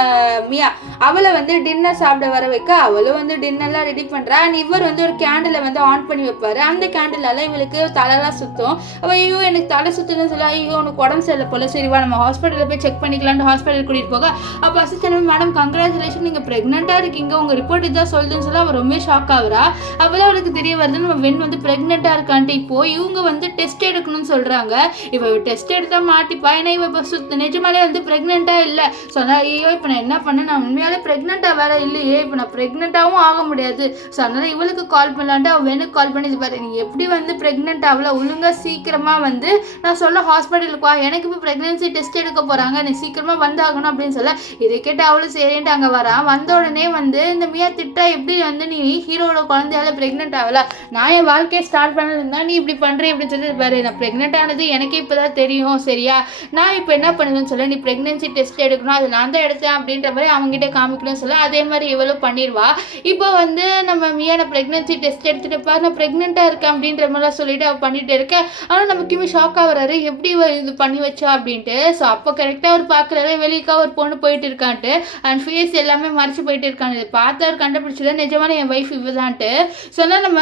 மியா அவளை வந்து டின்னர் சாப்பிட வர வைக்க அவளும் வந்து டின்னர்லாம் ரெடி பண்ணுறா. அண்ட் இவர் வந்து ஒரு கேண்டிலை வந்து ஆன் பண்ணி வைப்பார். அந்த கேண்டிலால் இவளுக்கு தலைலாம் சுற்றும். அவள் ஐயோ எனக்கு தலை சுற்றுன்னு சொல்லி ஐயோ உனக்கு உடம்பு சரியில்லை போல, சரிவா நம்ம ஹாஸ்பிட்டலில் போய் செக் பண்ணிக்கலான்னு ஹாஸ்பிட்டல் கூட்டிகிட்டு போக, அப்போ அசிஸ்டன்ட் மேடம் கங்க்ராச்சுலேஷன் நீங்கள் ப்ரெக்னெண்ட்டாக இருக்கீங்க, உங்கள் ரிப்போர்ட் இதான் சொல்லுதுன்னு சொல்லி அவள் ரொம்ப ஷாக் ஆகுறா. அப்போதான் அவளுக்கு தெரிய வருது நம்ம வெண் வந்து ப்ரெக்னெண்ட்டாக இருக்கான்ட்டு. இப்போது இவங்க வந்து டெஸ்ட் எடுக்கணும்னு சொல்கிறாங்க. இப்போ டெஸ்ட் எடுத்தால் மாட்டிப்பா, ஏன்னா இவ இப்போ நிஜமாலே வந்து ப்ரெக்னெண்ட்டாக இல்லை. சொன்னால் ஐயோ இப்போ நான் என்ன பண்ணேன், நான் உண்மையாலே ப்ரெக்னெண்ட்டாக வேறு இல்லையே, இப்போ நான் ப்ரெக்னெண்ட்டாகவும் ஆக முடியாது. ஸோ அதனால் இவளுக்கு கால் பண்ணலான்ட்டு அவள் வெனுக்கு கால் பண்ணி இது பாரு நீ எப்படி வந்து ப்ரெக்னெண்ட் ஆகல, ஒழுங்காக சீக்கிரமாக வந்து நான் சொல்ல ஹாஸ்பிட்டலுக்கு வா, எனக்கு இப்போ ப்ரெக்னென்சி டெஸ்ட் எடுக்க போகிறாங்க, நீ சீக்கிரமாக வந்தாகணும் அப்படின்னு சொல்ல இதை கேட்டு அவளும் சரின்ட்டு அங்கே வரா. வந்த உடனே வந்து இந்த மியா திட்டா எப்படி வந்து நீ ஹீரோட குழந்தையால ப்ரெக்னென்ட் ஆகல, நான் என் வாழ்க்கையை ஸ்டார்ட் பண்ணலன்னா நீ இப்படி பண்ணுறேன் அப்படின்னு சொல்லி பாரு நான் ப்ரெக்னென்ட் ஆனது எனக்கே இப்போ தான் தெரியும் சரியா, நான் இப்போ என்ன பண்ணுவேன்னு சொல்ல நீ ப்ரெக்னென்சி டெஸ்ட் எடுக்கணும், அது நான் தான் எடுத்தேன் அப்படின்ற மாதிரி அவங்ககிட்ட காமிக்கணும்னு சொல்ல அதே மாதிரி இவளும் பண்ணிடுவா. இப்போ வந்து நம்ம மியா நான் ப்ரெக்னென்சி டெஸ்ட் எடுத்துகிட்டு பாரு நான் ப்ரெக்னெண்ட்டாக இருக்கேன் அப்படின்ற மாதிரிலாம் சொல்லிட்டு அவள் பண்ணிட்டு இருக்கேன். ஆனால் நம்ம கிமி ஷாக் ஆகுறாரு எப்படி இது பண்ணி வச்சா அப்படின்ட்டு. ஸோ அப்போ கரெக்டாக அவர் பார்க்குறாரு வெளிக்காக ஒரு பொண்ணு போயிட்டு இருக்கான்ட்டு அண்ட் ஃபேஸ் எல்லாமே மறைச்சு போயிட்டு இருக்கான்னு பார்த்து அவர் கண்டுபிடிச்சல நிஜமான என் ஒய்ஃப் இவதான்ட்டு. சொன்னால் நம்ம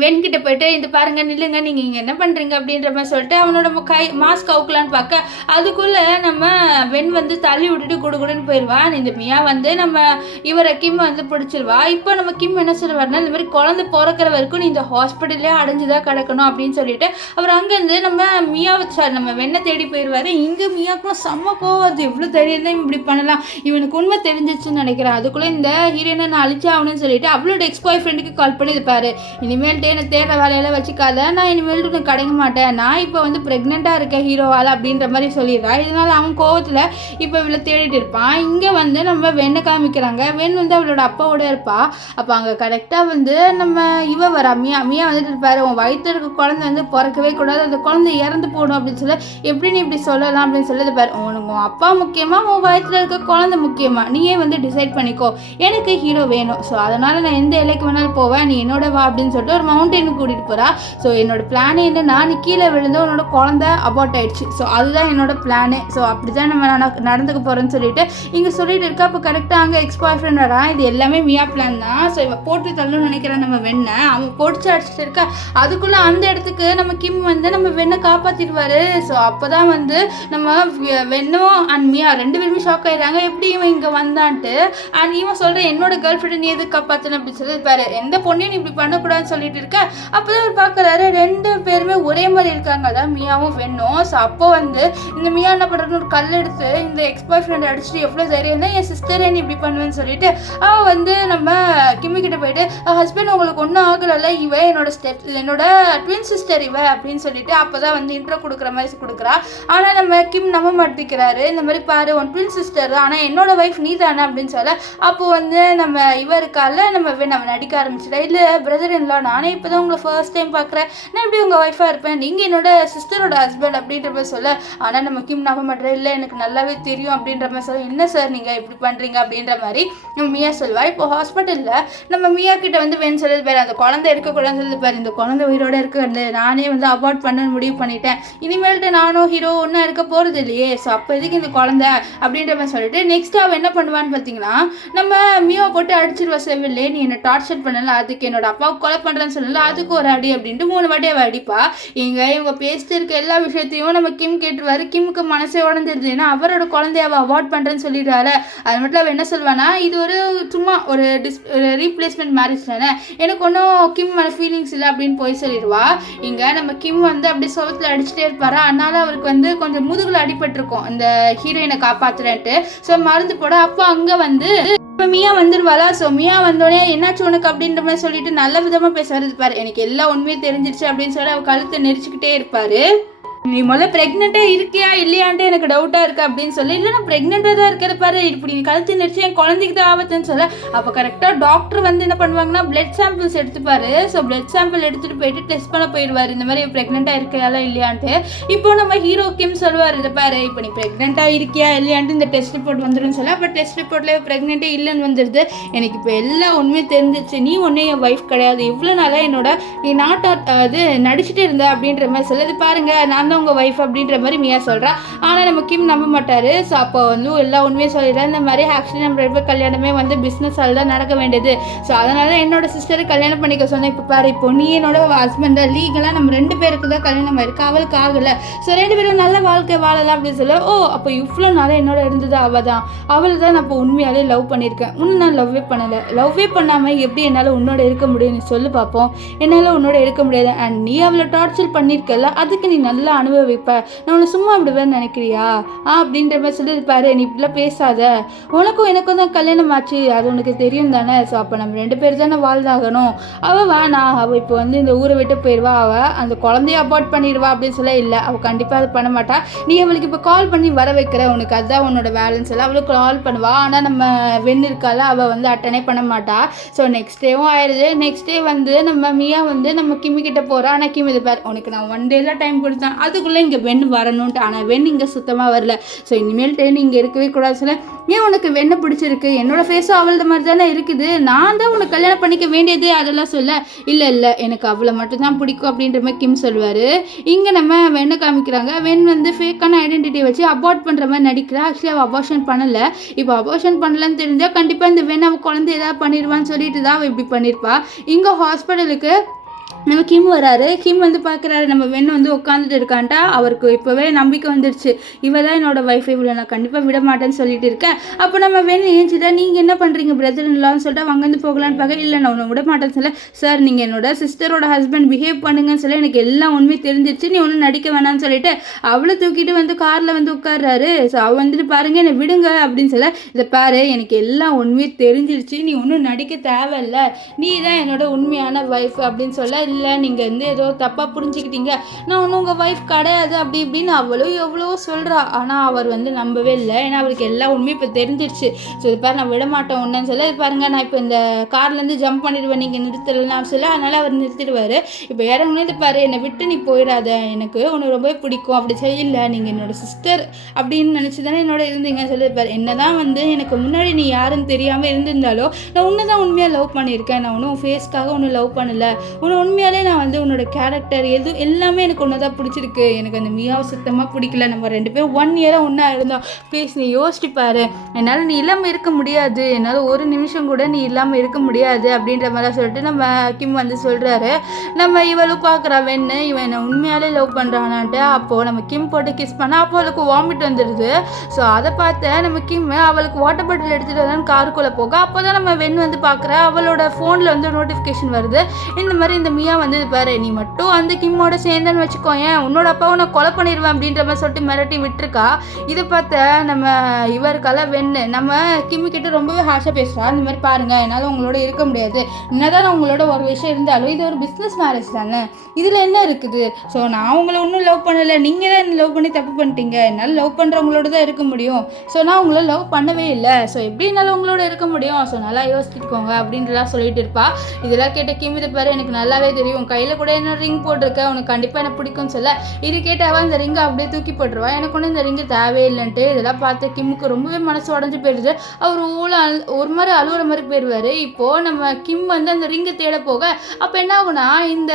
வெண்கிட்ட போய்ட்டு இது பாருங்கள் நில்லுங்க நீங்கள் இங்கே என்ன பண்ணுறீங்க அப்படின்ற மாதிரி சொல்லிட்டு அவனோட மாஸ்க் அவுக்கலான்னு பார்க்க அதுக்குள்ளே நம்ம வெண் வந்து தள்ளி விட்டுட்டு குடுகுடுன்னு போயிடுவான். இந்த மியா வந்து நம்ம இவரை கிம் வந்து பிடிச்சிருவா. இப்போ நம்ம கிம் என்ன சொல்லுவார்னா இந்த மாதிரி குழந்தை பிறக்கிற வரைக்கும் நீ இந்த ஹாஸ்பிட்டல்லே அடைஞ்சுதான் கிடக்கணும் அப்படின்னு சொல்லிட்டு அவர் அங்கேருந்து நம்ம மியாவை நம்ம வெண்ணை தேடி போயிடுவார். இங்கே மியாவுக்கும் செம்ம கோவது எவ்வளோ தெரியும் தான் இப்படி பண்ணலாம், இவனுக்கு உண்மை தெரிஞ்சிச்சுன்னு நினைக்கிறேன். அதுக்குள்ளே இந்த ஹீரோயினை நான் அழிச்சா ஆகணும்னு சொல்லிட்டு அவளோட எக்ஸ் பாய் ஃப்ரெண்டுக்கு கால் பண்ணி இருப்பார், இனிமேல் எனக்கு தேடுற வேலையெல்லாம் வச்சுக்காத, நான் இனிமேல் உனக்கு கிடைக்க மாட்டேன், நான் இப்போ வந்து ப்ரெக்னெண்ட்டாக இருக்கேன் ஹீரோவால் அப்படின்ற மாதிரி சொல்லிடுறா. இதனால் அவன் கோவத்தில் இப்போ இவளை தேடிட்டு இருப்பான். இங்கே வந்து நம்ம வெண்ணை காமிக்கிறாங்க. வெண் வந்து அவளோட அப்பாவோட இருப்பா. அப்போ அங்கே கரெக்டாக வந்து நம்ம இவ வரா மியா வந்துட்டு இருப்பாரு, உன் வயிற்று இருக்க குழந்தை வந்து பிறக்கவே கூடாது, அந்த குழந்தை இறந்து போகணும் அப்படின்னு சொல்லி எப்படி நீ இப்படி சொல்லலாம் அப்படின்னு சொல்லி பாரு, உனக்கு உன் அப்பா முக்கியமாக உன் வயிற்றில் இருக்க குழந்தை முக்கியமா, நீயே வந்து டிசைட் பண்ணிக்கோ, எனக்கு ஹீரோ வேணும், ஸோ அதனால் நான் எந்த எல்லைக்கு வேணாலும் போவேன், நீ என்னோட வா அப்படின்னு சொல்லிட்டு ஒரு மவுண்டனுக்கு கூட்டிகிட்டு போகிறா. ஸோ என்னோட பிளானே என்னன்னா நீ கீழே விழுந்து உன்னோட குழந்தை அபார்ட் ஆயிடுச்சு, ஸோ அதுதான் என்னோட பிளானு, ஸோ அப்படி தான் நம்ம நடந்துக்க போகிறோன்னு சொல்லிட்டு இங்கே சொல்லிட்டு இருக்கா. அப்போ கரெக்டாக அங்கே எக்ஸ் பாய் ஃப்ரெண்ட் வரா. இது எல்லாமே மியா பிளான் தான். ஸோ இவன் போட்டு தள்ளணும்னு நினைக்கிறான் நம்ம வெண்ணை, அவன் பொடிச்சு அடிச்சுட்டு இருக்கா. அதுக்குள்ளே அந்த இடத்துக்கு நம்ம கிம் வந்து நம்ம வெண்ணை காப்பாற்றிடுவார். ஸோ அப்போ தான் வந்து நம்ம வெண்ணும் அண்ட் மியா ரெண்டு பேருமே ஷாக் ஆகிடுறாங்க, எப்படி இவன் இங்கே வந்தான்ட்டு. அண்ட் இவன் சொல்கிறேன் என்னோட கேர்ள் ஃப்ரெண்டு நீ எதுக்கு காப்பாற்றணும் அப்படின்னு சொல்லி பாரு, எந்த பொண்ணையும் நீ இப்படி பண்ணக்கூடாதுன்னு சொல்லிட்டு சொல்லிட்டு இருக்க. அப்போதான் அவர் பார்க்குறாரு 2 பேருமே ஒரே மாதிரி இருக்காங்க, அதான் மியாவும் வெண்ணும். ஸோ அப்போ வந்து இந்த மியா என்ன பண்ணுறதுன்னு ஒரு கல் எடுத்து இந்த எக்ஸ் பாய் ஃப்ரெண்ட் அடிச்சுட்டு எவ்வளோ தைரியம் தான் என் சிஸ்டரே நீ இப்படி பண்ணுவேன்னு சொல்லிட்டு அவன் வந்து நம்ம கிம்மி கிட்ட போயிட்டு ஹஸ்பண்ட் உங்களுக்கு ஒன்றும் ஆகலைல்ல, இவன் என்னோட ட்வின் சிஸ்டர் இவ அப்படின்னு சொல்லிட்டு அப்போ தான் வந்து இன்ட்ரோ கொடுக்குற மாதிரி கொடுக்குறா. ஆனால் நம்ம கிம் நம்ப மாட்டேங்கிறாரு. இந்த மாதிரி பாரு உன் ட்வின் சிஸ்டர் ஆனால் என்னோட ஒய்ஃப் நீ தானே அப்படின்னு சொல்ல அப்போ வந்து நம்ம இருக்கால நம்ம நடிக்க ஆரம்பிச்சிட்டா. இல்லை பிரதர் இன்லா, நானே இப்போ தான் உங்களை ஃபர்ஸ்ட் டைம் பார்க்குறேன், நான் எப்படி உங்கள் ஒய்ஃபாக இருப்பேன், நீங்கள் என்னோட சிஸ்டரோட ஹஸ்பண்ட் அப்படின்ற மாதிரி சொல்ல. ஆனால் நம்ம கிம் நம்ப மாட்டேன், இல்லை எனக்கு நல்லாவே தெரியும் அப்படின்ற மாதிரி சொல்ல. என்ன சார் நீங்கள் இப்படி பண்ணுறீங்க அப்படின்ற மாதிரி நம்ம மியா சொல்வா. இப்போ ஹாஸ்பிட்டலில் நம்ம மியா கிட்ட வந்து வேணும் சொல்லுது பாரு, அந்த குழந்தை இருக்கக்கூடாதுன்னு சொல்லுது பாரு, இந்த குழந்தை உயிரோட இருக்கு, நானே வந்து அவாய்ட் பண்ணணும்னு முடிவு பண்ணிட்டேன், இனிமேல்ட்டு நானும் ஹீரோ ஒன்றும் இருக்க போகிறது இல்லையே, ஸோ அப்போ எதுக்கு இந்த குழந்தை அப்படின்ற மாதிரி சொல்லிட்டு நெக்ஸ்ட் அவன் என்ன பண்ணுவான்னு பார்த்தீங்கன்னா நம்ம மியாவை போட்டு அடிச்சிருவா. செவிலே நீ என்னை டார்ச்சர் பண்ணல, அதுக்கு என்னோட அப்பாவுக்கு கொலை பண்ணுறேன்னு சொல்லல, அதுக்கு ஒரு அடி அப்படின்ட்டு 3 வாட்டி அவள் அடிப்பா. இவங்க பேசிட்டு இருக்க எல்லா விஷயத்தையும் நம்ம கிம் கேட்டுருவாரு. கிம்முக்கு மனசே உடஞ்சிருது, ஏன்னா அவரோட குழந்தைய அவள் அவாய்ட் பண்ணுறேன்னு சொல்லிடுறாரு. அது மட்டும் அவள் என்ன சொல்வானா, இது ஒரு சும்மா ஒரு ரீப்ளேஸ்மெண்ட் மேரேஜ் தானே, எனக்கு ஒன்றும் கிம் மேலே ஃபீலிங்ஸ் இல்லை அப்படின்னு போய் சொல்லிடுவா. இங்கே நம்ம கிம் வந்து அப்படி சோகத்தில் அடிச்சுட்டே இருப்பாரா, அதனால அவருக்கு வந்து கொஞ்சம் முதுகில் அடிபட்டிருக்கும் இந்த ஹீரோயினை காப்பாற்றுறேன்ட்டு. ஸோ மருந்து போட அப்போ அங்கே வந்து மியா வந்துருவாளா. ஸோ மியா வந்தோடனே என்னாச்சு உனக்கு அப்படின்ற மாதிரி சொல்லிட்டு நல்ல விதமாக பேசுறது பாரு, எனக்கு எல்லா உண்மையும் தெரிஞ்சிருச்சு அப்படின்னு சொல்லி அவள் கழுத்தை நெரிச்சுக்கிட்டே இருப்பாரு. நீ முதல்ல ப்ரெக்னெண்ட்டாக இருக்கியா இல்லையான்ட்டு எனக்கு டவுட்டாக இருக்குது அப்படின்னு சொல்லி, இல்லை நான் ப்ரெக்னெண்ட்டாக தான் இருக்கிற பாரு, இப்படி நீ கழுத்து நெரிச்சு என் குழந்தைக்கு தான் ஆபத்துன்னு சொல்ல. அப்போ கரெக்டாக டாக்டர் வந்து என்ன பண்ணுவாங்கன்னா பிளட் சாம்பிள்ஸ் எடுத்துப்பாரு. ஸோ பிளட் சாம்பிள் எடுத்துகிட்டு போயிட்டு டெஸ்ட் பண்ண போயிடுவார், இந்த மாதிரி ப்ரெக்னெண்ட்டாக இருக்கியாலாம் இல்லையான்ட்டு. இப்போ நம்ம ஹீரோ கிம் சொல்லுவார், இதை பாரு இப்போ நீ ப்ரெக்னெண்ட்டாக இருக்கியா இல்லையான்ட்டு இந்த டெஸ்ட் ரிப்போர்ட் வந்துடும் சொல்ல. அப்போ டெஸ்ட் ரிப்போர்ட்லேயே ப்ரெக்னெண்ட்டே இல்லைன்னு வந்துடுது. எனக்கு இப்போ எல்லா உண்மையும் தெரிஞ்சிச்சு, நீ ஒன்றே என் ஒய்ஃப் கிடையாது, இவ்வளோ நாளாக என்னோட நீ அது நடிச்சுட்டு இருந்த அப்படின்ற மாதிரி சொல்லுது. பாருங்க நான் தான் உங்கள் ஒய்ஃப் அப்படின்ற மாதிரி மியா சொல்கிறா. ஆனால் நம்ம கிம் நம்ப மாட்டார். ஸோ அப்போ வந்து எல்லா உண்மையும் சொல்லிடுறேன், இந்த மாதிரி ஆக்சுவலி நம்ம 2 பேர் கல்யாணமே வந்து பிஸ்னஸால் தான் நடக்க வேண்டியது, ஸோ அதனால தான் என்னோட சிஸ்டரை கல்யாணம் பண்ணிக்க சொன்னேன். இப்போ பாரு இப்போ நீ என்னோட ஹஸ்பண்டை லீகலாக நம்ம 2 பேருக்கு தான் கல்யாணம் ஆயிருக்கு, அவளுக்கு ஆகலை, ஸோ 2 பேரும் நல்ல வாழ்க்கை வாழலாம் அப்படின்னு சொல்ல. ஓ அப்போ இவ்வளோ நாளாக என்னோட இருந்தது அவள் தான் நான் இப்போ உண்மையாலே லவ் பண்ணியிருக்கேன், இன்னும் நான் லவ்வே பண்ணாமல் எப்படி என்னால் உன்னோட இருக்க முடியும், நீ சொல்லு பார்ப்போம், என்னால் உன்னோட இருக்க முடியாது, அண்ட் நீ அவளை டார்ச்சர் பண்ணியிருக்கல, அதுக்கு நீ நல்லா அனுபவிப்ப, நான் உன்னை சும்மா விடுவேன்னு நினைக்கிறியா அப்படின்ற மாதிரி சொல்லியிருப்பாரு. நீ இப்படிலாம் பேசாத, உனக்கும் எனக்கும் தான் கல்யாணம் ஆச்சு, அது உனக்கு தெரியும் தானே, ஸோ அப்போ நம்ம 2 பேர் தானே வாழ்ந்தாகணும், அவள் வேணாம், அவள் இப்போ வந்து இந்த ஊரை விட்டு போயிடுவா, அவள் அந்த குழந்தைய அபார்ட் பண்ணிடுவா அப்படின்னு சொல்ல. இல்லை அவள் கண்டிப்பாக அது பண்ண மாட்டா, நீ அவளுக்கு இப்போ கால் பண்ணி வர வைக்கிற, உனக்கு அதுதான் உன்னோட வேலன்ஸ் எல்லாம், அவளுக்கு கால் பண்ணுவா, ஆனால் நம்ம வெண் இருக்கால அவள் வந்து அட்டனே பண்ண மாட்டா. ஸோ நெக்ஸ்ட் டேவும் ஆயிடுது. நெக்ஸ்ட் டே வந்து நம்ம மியா வந்து நம்ம கிம்மி கிட்ட போகிறா. ஆனால் கிம் இது பார் உனக்கு நான் 1 day தான் டைம் கொடுத்தேன், அதுக்குள்ளே இங்கே வெண் வரணுன்ட்டு, ஆனால் வெண் இங்கே சுத்தமாக வரல, ஸோ இனிமேல்ட்டு நீ இங்கே இருக்கவே கூடாது சொல்ல. ஏன் உனக்கு வெண்ணை பிடிச்சிருக்கு, என்னோட ஃபேஸும் அவளது மாதிரி தானே இருக்குது, நான் தான் உனக்கு கல்யாணம் பண்ணிக்க வேண்டியது அதெல்லாம் சொல்ல. இல்லை எனக்கு அவளை மட்டும்தான் பிடிக்கும் அப்படின்ற மாதிரி கிம் சொல்லுவார். இங்கே நம்ம வெண்ணை காமிக்கிறாங்க. வெண் வந்து ஃபேக்கான ஐடென்டிட்டியை வச்சு அபார்ட் பண்ணுற மாதிரி நடிக்கிறா. ஆக்சுவலி அவள் அபார்ஷன் பண்ணலை, இப்போ அபார்ஷன் பண்ணலன்னு தெரிஞ்சால் கண்டிப்பாக இந்த வெண் அவள் குழந்தை ஏதாவது பண்ணிடுவான்னு சொல்லிட்டு தான் அவள் இப்படி பண்ணியிருப்பா. இங்கே ஹாஸ்பிட்டலுக்கு நம்ம கிம் வராரு. கிம் வந்து பார்க்குறாரு நம்ம வெண் வந்து உட்காந்துட்டு இருக்கான்ட்டா. அவருக்கு இப்போவே நம்பிக்கை வந்துடுச்சு, இவ தான் என்னோட ஒய்ஃப், இவ்வளோ நான் கண்டிப்பாக விட மாட்டேன்னு சொல்லிட்டு இருக்கேன். அப்போ நம்ம வெண் ஏஞ்சிட்டா, நீங்கள் என்ன பண்ணுறீங்க பிரதர் இன்லான்னு சொல்லிட்டு அங்கேருந்து போகலான்னு பார்க்க. இல்லை நான் உன்னை விட மாட்டேன்னு சொல்ல. சார் நீங்கள் என்னோட சிஸ்டரோட ஹஸ்பண்ட் பிஹேவ் பண்ணுங்கன்னு சொல்லி எனக்கு எல்லாம் உண்மையும் தெரிஞ்சிருச்சு, நீ ஒன்றும் நடிக்க வேணாம்னு சொல்லிட்டு அவளை தூக்கிட்டு வந்து காரில் வந்து உட்கார்றாரு. ஸோ அவள் வந்துட்டு பாருங்க என்னை விடுங்க அப்படின்னு சொல்ல. இதை பாரு எனக்கு எல்லாம் உண்மையும் தெரிஞ்சிருச்சு, நீ ஒன்றும் நடிக்க தேவையில்லை, நீ தான் என்னோட உண்மையான ஒய்ஃப் அப்படின்னு சொல்ல. இல்லை நீங்கள் வந்து ஏதோ தப்பாக புரிஞ்சுக்கிட்டீங்க, நான் ஒன்றும் உங்கள் ஒய்ஃப் கிடையாது அப்படி இப்படின்னு அவளும் எவ்வளோ சொல்கிறா. ஆனால் அவர் வந்து நம்பவே இல்லை, ஏன்னா அவருக்கு எல்லா உண்மையும் இப்போ தெரிஞ்சிருச்சு. ஸோ இது பாரு நான் விட மாட்டேன் ஒன்றுன்னு சொல்ல. இது பாருங்க நான் இப்போ இந்த கார்லேருந்து ஜம்ப் பண்ணிடுவேன், நீங்கள் நிறுத்தலாம் சொல்ல. அதனால் அவர் நிறுத்திடுவார். இப்போ இறங்குனே இது பாரு என்னை விட்டு நீ போயிடாத, எனக்கு உனக்கு ரொம்ப பிடிக்கும் அப்படி செய்யல, நீங்கள் என்னோட சிஸ்டர் அப்படின்னு நினச்சி தானே என்னோட இருந்தீங்க சொல்லியிருப்பார். என்ன தான் வந்து எனக்கு முன்னாடி நீ யாருன்னு தெரியாமல் இருந்திருந்தாலோ நான் உன்னை தான் உண்மையாக லவ் பண்ணியிருக்கேன், நான் ஒன்றும் ஃபேஸ்க்காக ஒன்றும் லவ் பண்ணலை, உன்னை உண்மையாலே நான் வந்து உன்னோட கேரக்டர் எல்லாமே எனக்கு ஒன்று தான் பிடிச்சிருக்கு, எனக்கு அந்த மியாவை சுத்தமாக பிடிக்கல, நம்ம 2 பேரும் 1 year ஒன்றா இருந்தோம், ப்ளீஸ் நீ யோசிச்சுப்பாரு, என்னால் நீ இல்லாமல் இருக்க முடியாது, என்னால் ஒரு நிமிஷம் கூட நீ இல்லாமல் இருக்க முடியாது அப்படின்ற மாதிரி சொல்லிட்டு நம்ம கிம் வந்து சொல்கிறாரு. நம்ம இவளும் பார்க்குறா வெண்ணு இவன் என்னை உண்மையாலே லவ் பண்ணுறானான்ட்டு. அப்போது நம்ம கிம் போட்டு கிஸ் பண்ணால் அப்போ அவளுக்கு வாமிட் வந்துடுது. ஸோ அதை பார்த்து நம்ம கிம் அவளுக்கு வாட்டர் பாட்டில் எடுத்துகிட்டு வரலான்னு காருக்குள்ளே போக அப்போ தான் நம்ம வெண் வந்து பார்க்குறா. அவளோட ஃபோனில் வந்து நோட்டிஃபிகேஷன் வருது, இந்த மாதிரி இந்த மியா மியா வந்து பாரு நீ மட்டும் அந்த கிம்மோட சேர்ந்தன்னு வச்சுக்கோயேன் உன்னோட அப்பாவை நான் கொலை பண்ணிடுவேன் அப்படின்ற மாதிரி சொல்லிட்டு மிரட்டி விட்டுருக்கா. இதை பார்த்த நம்ம இவருக்கால வெண்ணு நம்ம கிம்மு கிட்ட ரொம்பவே ஹாஷாக பேசுகிறா. இந்த மாதிரி பாருங்க என்னால் உங்களோட இருக்க முடியாது, என்னதான் உங்களோட ஒரு விஷயம் இருந்தாலும் இது ஒரு பிஸ்னஸ் மேரேஜ் தானே, இதில் என்ன இருக்குது? ஸோ நான் உங்களை ஒன்றும் லவ் பண்ணலை, நீங்கள் தான் லவ் பண்ணி தப்பு பண்ணிட்டீங்க, என்னால் லவ் பண்ணுறவங்களோட தான் இருக்க முடியும், ஸோ நான் உங்களை லவ் பண்ணவே இல்லை, ஸோ எப்படி என்னால் உங்களோட இருக்க முடியும், ஸோ நல்லா யோசிச்சுக்கோங்க அப்படின்ட்டுலாம் சொல்லிட்டு இருப்பா. இதெல்லாம் கேட்ட கிம் இது பாரு எனக்கு நல்லாவே தெரியும், கையில் கூட என்ன ரிங் போட்டிருக்க, உனக்கு கண்டிப்பாக எனக்கு பிடிக்கும்னு சொல்ல இது கேட்டாவா இந்த ரிங்கை அப்படியே தூக்கி போட்டுருவா. எனக்கு ஒன்றும் இந்த ரிங்கு தேவையில்லைன்ட்டு இதெல்லாம் பார்த்து கிம்முக்கு ரொம்பவே மனசு உடஞ்சி போயிடுது. அவர் ஒரு மாதிரி அழுகுற மாதிரி போயிடுவார். இப்போது நம்ம கிம் வந்து அந்த ரிங்கை தேட போக அப்போ என்ன ஆகுனா இந்த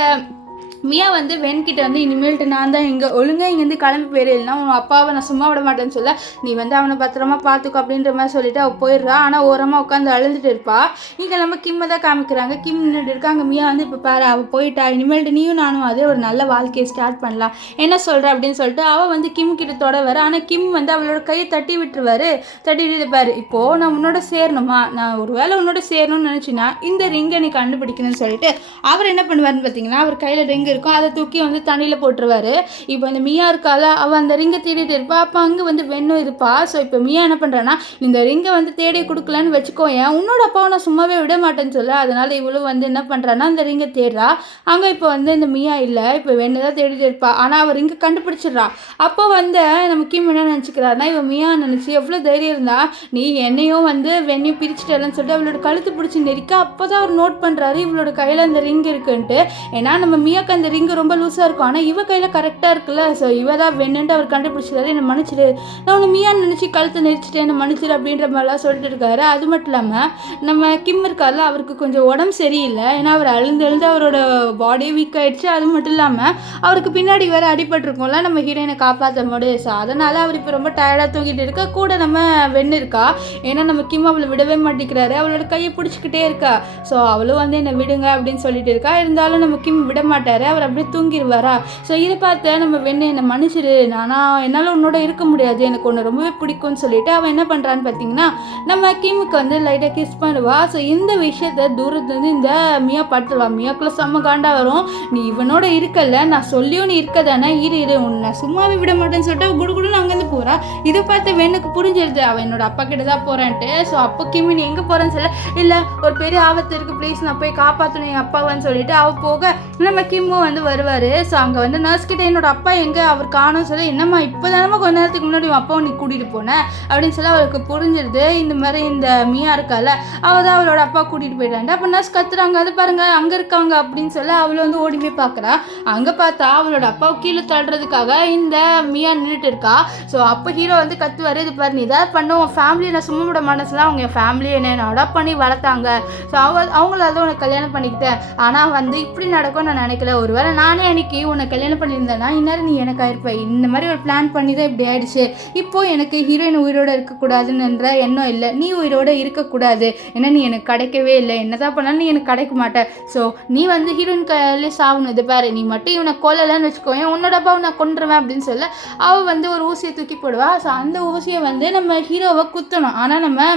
மியா வந்து வெண்கிட்ட வந்து இனிமேல்ட்டு நான் தான் ஒழுங்காக இங்கேருந்து கிளம்பி போயிரு, இல்லைனா உன் அப்பாவை நான் சும்மா விட மாட்டேன்னு சொல்ல நீ வந்து அவனை பத்திரமா பார்த்துக்கோ அப்படின்ற மாதிரி சொல்லிட்டு அவள் போயிடுறா. ஆனால் ஓரமாக உட்காந்து அழுதுட்டு இருப்பா. இங்கே நம்ம கிம்மை தான் காமிக்கிறாங்க. கிம் நின்றுட்டு இருக்கா. அங்கே மியா வந்து இப்போ பாரு அவள் போயிட்டா, இனிமேல்ட்டு நீயும் நானும் அதே ஒரு நல்ல வாழ்க்கையை ஸ்டார்ட் பண்ணலாம், என்ன சொல்கிற அப்படின்னு சொல்லிட்டு அவள் வந்து கிம் கிட்ட தொட வர. ஆனால் கிம் வந்து அவளோட கையை தட்டி விட்டுருவாரு. தட்டிட்டு பாரு இப்போது நான் உன்னோட சேரணுமா, நான் ஒரு வேளை உன்னோட சேரணும்னு நினச்சின்னா இந்த ரிங்கை நீ கண்டுபிடிக்கணும்னு சொல்லிட்டு அவர் என்ன பண்ணுவார்னு பார்த்தீங்கன்னா அவர் கையில் ரிங் இருக்கும், அதை தூக்கி வந்து தண்ணியில் போட்டுருவாரு. இப்போ இந்த மியா இருக்கால அவள் அந்த ரிங்கை தேடிட்டு இருப்பா. அப்போ அங்கே வந்து வெண்ணும் இருப்பா. ஸோ இப்போ மியா என்ன பண்ணுறான்னா இந்த ரிங்கை வந்து தேடி கொடுக்கலன்னு வச்சுக்கோயேன் உன்னோட அப்பாவை நான் சும்மாவே விட மாட்டேன்னு சொல்ல, அதனால இவளும் வந்து என்ன பண்ணுறான்னா அந்த ரிங்கை தேடுறா. அங்கே இப்போ வந்து இந்த மியா இல்லை, இப்போ வெண்ணு தான் தேடிட்டு இருப்பா. ஆனால் அவள் ரிங்கை கண்டுபிடிச்சிடுறா. அப்போ வந்து நம்ம கிம் என்ன நினச்சிக்கிறாருன்னா இவன் மியா நினச்சி எவ்வளோ தைரியம் இருந்தா நீ என்னையும் வந்து வெண்ணையும் பிரிச்சுட்டலன்னு சொல்லிட்டு அவளோட கழுத்து பிடிச்சி நெரிக்க. அப்போ தான் அவர் நோட் பண்ணுறாரு இவளோட கையில் அந்த ரிங் இருக்குன்ட்டு. ஏன்னா நம்ம மியாக்கு அந்த ரிங்கு ரொம்ப லூஸாக இருக்கும், ஆனால் இவ கையில் கரெக்டாக இருக்குல்ல, ஸோ இவ தான் வெண்ணுன்ட்டு அவர் கண்டுபிடிச்சிடாரு. என்னை மன்னிச்சிடு, நான் உன்னை மியான்னு நினச்சி கழுத்தை நெரிச்சிட்டு என்னை மன்னிச்சிடு அப்படின்ற மாதிரிலாம் சொல்லிட்டு இருக்காரு. அது மட்டும் இல்லாமல் நம்ம கிம் இருக்கார்ல அவருக்கு கொஞ்சம் உடம்பு சரியில்லை, ஏன்னா அவர் அழுந்து அவரோட பாடி வீக் ஆகிடுச்சு. அது மட்டும் இல்லாமல் அவருக்கு பின்னாடி வேறு அடிபட்டிருக்கோம்ல நம்ம ஹீரோயினை காப்பாற்ற முடியும். ஸோ அதனால் அவர் இப்போ ரொம்ப டயர்டாக தூக்கிட்டு இருக்கா. கூட நம்ம வெண்ணு இருக்கா, ஏன்னா நம்ம கிம் அவளை விடவே மாட்டேங்கிறாரு, அவளோட கையை பிடிச்சிக்கிட்டே இருக்கா. ஸோ அவளும் வந்து என்னை விடுங்க அப்படின்னு சொல்லிட்டு இருக்கா. இருந்தாலும் நம்ம கிம் விட மாட்டார், அவர் அப்படியே தூங்கிடுவாரா. ஸோ இதை பார்த்து நம்ம வெண்ணு என்னை மன்னிச்சிடு, ஆனால் என்னால் உன்னோட இருக்க முடியாது, எனக்கு ஒன்று ரொம்பவே பிடிக்கும்னு சொல்லிட்டு அவன் என்ன பண்ணுறான்னு பார்த்தீங்கன்னா நம்ம கிம்முக்கு வந்து லைட்டாக கிஸ் பண்ணுவா. ஸோ இந்த விஷயத்த தூரத்துலேருந்து இந்த மியா படுத்துவா. மியாக்குள்ள செம்ம காண்டா வரும், நீ இவனோட இருக்கல, நான் சொல்லியும் நீ இருக்க தானே, இரு உன்னை சும்மாவே விட மாட்டேன்னு சொல்லிட்டு குடுகுடுன்னு அங்கேருந்து போகிறா. இதை பார்த்து வெண்ணுக்கு புரிஞ்சிருது அவன் என்னோட அப்பா கிட்ட தான் போகிறான்ட்டு. ஸோ அப்போ கிம்மி நீ எங்கே போகிறேன்னு சொல்ல இல்லை ஒரு பெரிய ஆபத்து இருக்குது ப்ளீஸ் நான் போய் காப்பாற்றணும் என் அப்பாவான்னு சொல்லிட்டு அவள் போக நம்ம கிம்மும் வந்து வருவார். ஸோ அங்கே வந்து நர்ஸ் கிட்ட என்னோட அப்பா எங்கே அவர் காணும் சொல்ல என்னம்மா இப்போ தானம்மா கொஞ்ச நேரத்துக்கு முன்னாடி அப்பாவை நீ கூட்டிகிட்டு போனேன் அப்படின்னு சொல்லி அவளுக்கு புரிஞ்சிருது. இந்த மாதிரி இந்த மியா இருக்கால அவள் தான் அவளோட அப்பா கூட்டிகிட்டு போயிட்டாங்க. அப்போ நர்ஸ் கத்துறாங்க, அது பாருங்க அங்கே இருக்காங்க அப்படின்னு சொல்லி அவளை வந்து ஓடி போய் பார்க்குறா. அங்கே பார்த்தா அவளோட அப்பாவை கீழே தள்ளுறதுக்காக இந்த மியா நின்றுட்டு இருக்கா. ஸோ அப்போ ஹீரோ வந்து கத்துவார், இது பாரு நீ இதாக பண்ண உன் ஃபேமிலியை நான் சும்மா விட மனசுலாம் அவங்க என் ஃபேமிலியை என்ன அடாப்ட் பண்ணி வளர்த்தாங்க, ஸோ அவங்களால தான் உனக்கு கல்யாணம் பண்ணிக்கிட்டேன், ஆனால் வந்து இப்படி நடக்கும் நான் நினைக்கல, ஒருவேளை நானே அன்னைக்கு உன்னை கல்யாணம் பண்ணியிருந்தேன்னா இந்நேரம் நீ எனக்கு ஆயிருப்பேன், இந்த மாதிரி ஒரு பிளான் பண்ணி தான் இப்படி ஆயிடுச்சு, இப்போது எனக்கு ஹீரோயின் உயிரோடு இருக்கக்கூடாதுன்ற எண்ணம் இல்லை, நீ உயிரோடு இருக்கக்கூடாது, ஏன்னா நீ எனக்கு கிடைக்கவே இல்லை, என்ன தான் பண்ணாலும் நீ எனக்கு கிடைக்க மாட்டேன், ஸோ நீ வந்து ஹீரோயின் கையிலே சாகணும், இது பாரு நீ மட்டும் இவனை கொல்லலைன்னு வச்சுக்கோங்க உன்னோட அப்பாவை நான் கொண்டுருவேன் அப்படின்னு சொல்ல அவள் வந்து ஒரு ஊசியை தூக்கி போடுவா. ஸோ அந்த ஊசியை வந்து நம்ம ஹீரோவை குத்தணும், ஆனால் நம்ம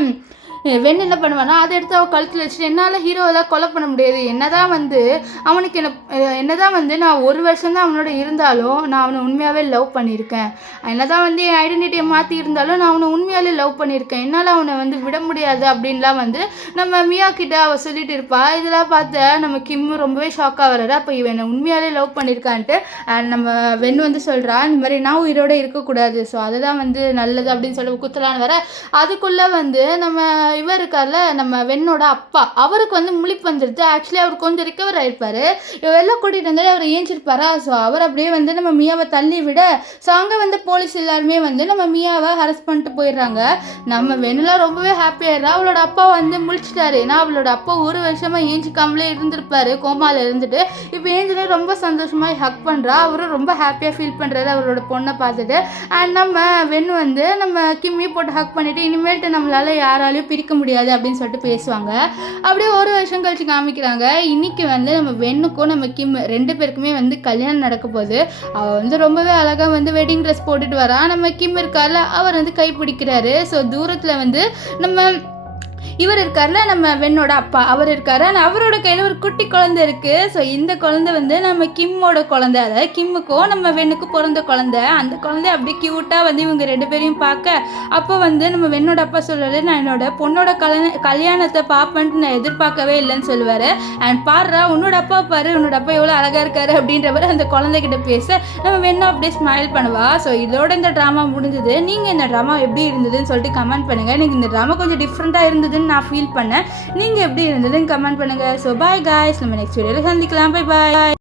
வெண்ணு என்ன பண்ணுவானா அதை எடுத்து அவள் கழுத்தில் வச்சுட்டு என்னால் ஹீரோவெல்லாம் கொலை பண்ண முடியாது, என்னதான் வந்து அவனுக்கு என்னதான் வந்து நான் ஒரு வருஷம் தான் அவனோட இருந்தாலும் நான் அவனை உண்மையாகவே லவ் பண்ணியிருக்கேன், என்னதான் வந்து என் ஐடென்டிட்டியை மாற்றி இருந்தாலும் நான் அவனை உண்மையாலே லவ் பண்ணியிருக்கேன், என்னால் அவனை வந்து விட முடியாது அப்படின்லாம் வந்து நம்ம மியா கிட்ட அவள் சொல்லிட்டு இருப்பா. இதெல்லாம் பார்த்து நம்ம கிம்மு ரொம்பவே ஷாக்காக வர்றாரு. அப்போ இவனை உண்மையாலே லவ் பண்ணியிருக்கான்ட்டு நம்ம வெண்ணு வந்து சொல்கிறா இந்த மாதிரி நான் உயிரோடு இருக்கக்கூடாது, ஸோ அதுதான் வந்து நல்லது அப்படின்னு சொல்லி குத்தலான்னு வர அதுக்குள்ளே வந்து நம்ம இவர் இருக்கார்ல நம்ம வெண்ணோட அப்பா அவருக்கு வந்து முழிப்பு வந்துடுது. ஆக்சுவலி அவர் கொஞ்சம் ரிகவர் ஆகிருப்பார், எல்லாம் கூட்டிகிட்டு வந்தாலே அவர் ஏஞ்சிருப்பாரா. ஸோ அவர் அப்படியே வந்து நம்ம மியாவை தள்ளி விட ஸோ அங்கே வந்து போலீஸ் எல்லாருமே வந்து நம்ம மியாவை அரெஸ்ட் பண்ணிட்டு போயிடுறாங்க. நம்ம வெண்ணுலாம் ரொம்பவே ஹாப்பியாகிடுறா. அவளோட அப்பா வந்து முழிச்சிட்டாரு, ஏன்னா அவளோட அப்பா ஒரு வருஷமாக ஏஞ்சிக்காமலே இருந்திருப்பாரு, கோமாவில் இருந்துட்டு இப்போ ஏஞ்சிலே ரொம்ப சந்தோஷமாக ஹக் பண்ணுறா. அவரும் ரொம்ப ஹாப்பியாக ஃபீல் பண்ணுறாரு அவரோட பொண்ணை பார்த்துட்டு. அண்ட் நம்ம வெண்ணு வந்து நம்ம கிம்மி போட்டு ஹக் பண்ணிவிட்டு இனிமேல்ட்டு நம்மளால் யாராலையும் பிரிக்க முடியாது அப்படின்னு சொல்லிட்டு பேசுவாங்க. அப்படியே ஒரு வருஷம் கழிச்சு காமிக்கிறாங்க. இன்னைக்கு வந்து நம்ம வெண்ணுக்கும் நம்ம கிம் ரெண்டு பேருக்குமே வந்து கல்யாணம் நடக்க போகுது. அவள் வந்து ரொம்பவே அழகாக வந்து வெட்டிங் ட்ரெஸ் போட்டுட்டு வரா. நம்ம கிம் இருக்கார்ல அவர் வந்து கை பிடிக்கிறாரு. ஸோ தூரத்தில் வந்து நம்ம இவர் இருக்கார்ல நம்ம வெண்ணோட அப்பா, அவர் இருக்காரு. ஆனா அவரோட கையில ஒரு குட்டி குழந்தை இருக்கு. ஸோ இந்த குழந்தை வந்து நம்ம கிம்மோட குழந்தை. அதாவது கிம்முக்கும் நம்ம வெண்ணுக்கும் பிறந்த குழந்தை. அந்த குழந்தை அப்படியே க்யூட்டாக வந்து இவங்க 2 பேரையும் பார்க்க, அப்போ வந்து நம்ம வெண்ணோட அப்பா சொல்லுவாரு, நான் என்னோட பொண்ணோட கல்யாணத்தை பார்ப்பேன்ட்டு நான் எதிர்பார்க்கவே இல்லைன்னு சொல்லுவார். அண்ட் பாருடா உன்னோட அப்பா பாரு, உன்னோட அப்பா எவ்வளோ அழகாக இருக்காரு அப்படின்ற மாதிரி அந்த குழந்தைகிட்ட பேச நம்ம வெண்ணா அப்படியே ஸ்மைல் பண்ணுவா. ஸோ இதோட இந்த ட்ராமா முடிஞ்சது. நீங்கள் இந்த ட்ராமா எப்படி இருந்ததுன்னு சொல்லிட்டு கமெண்ட் பண்ணுங்கள். எனக்கு இந்த ட்ராமா கொஞ்சம் டிஃப்ரெண்ட்டாக இருந்ததுன்னு நான் ஃபீல் பண்ணேன். நீங்கள் எப்படி இருந்ததுன்னு கமெண்ட் பண்ணுங்கள். ஸோ பாய் காய்ஸ், நம்ம நெக்ஸ்ட் வீடியோவில் சந்திக்கலாம். Bye bye.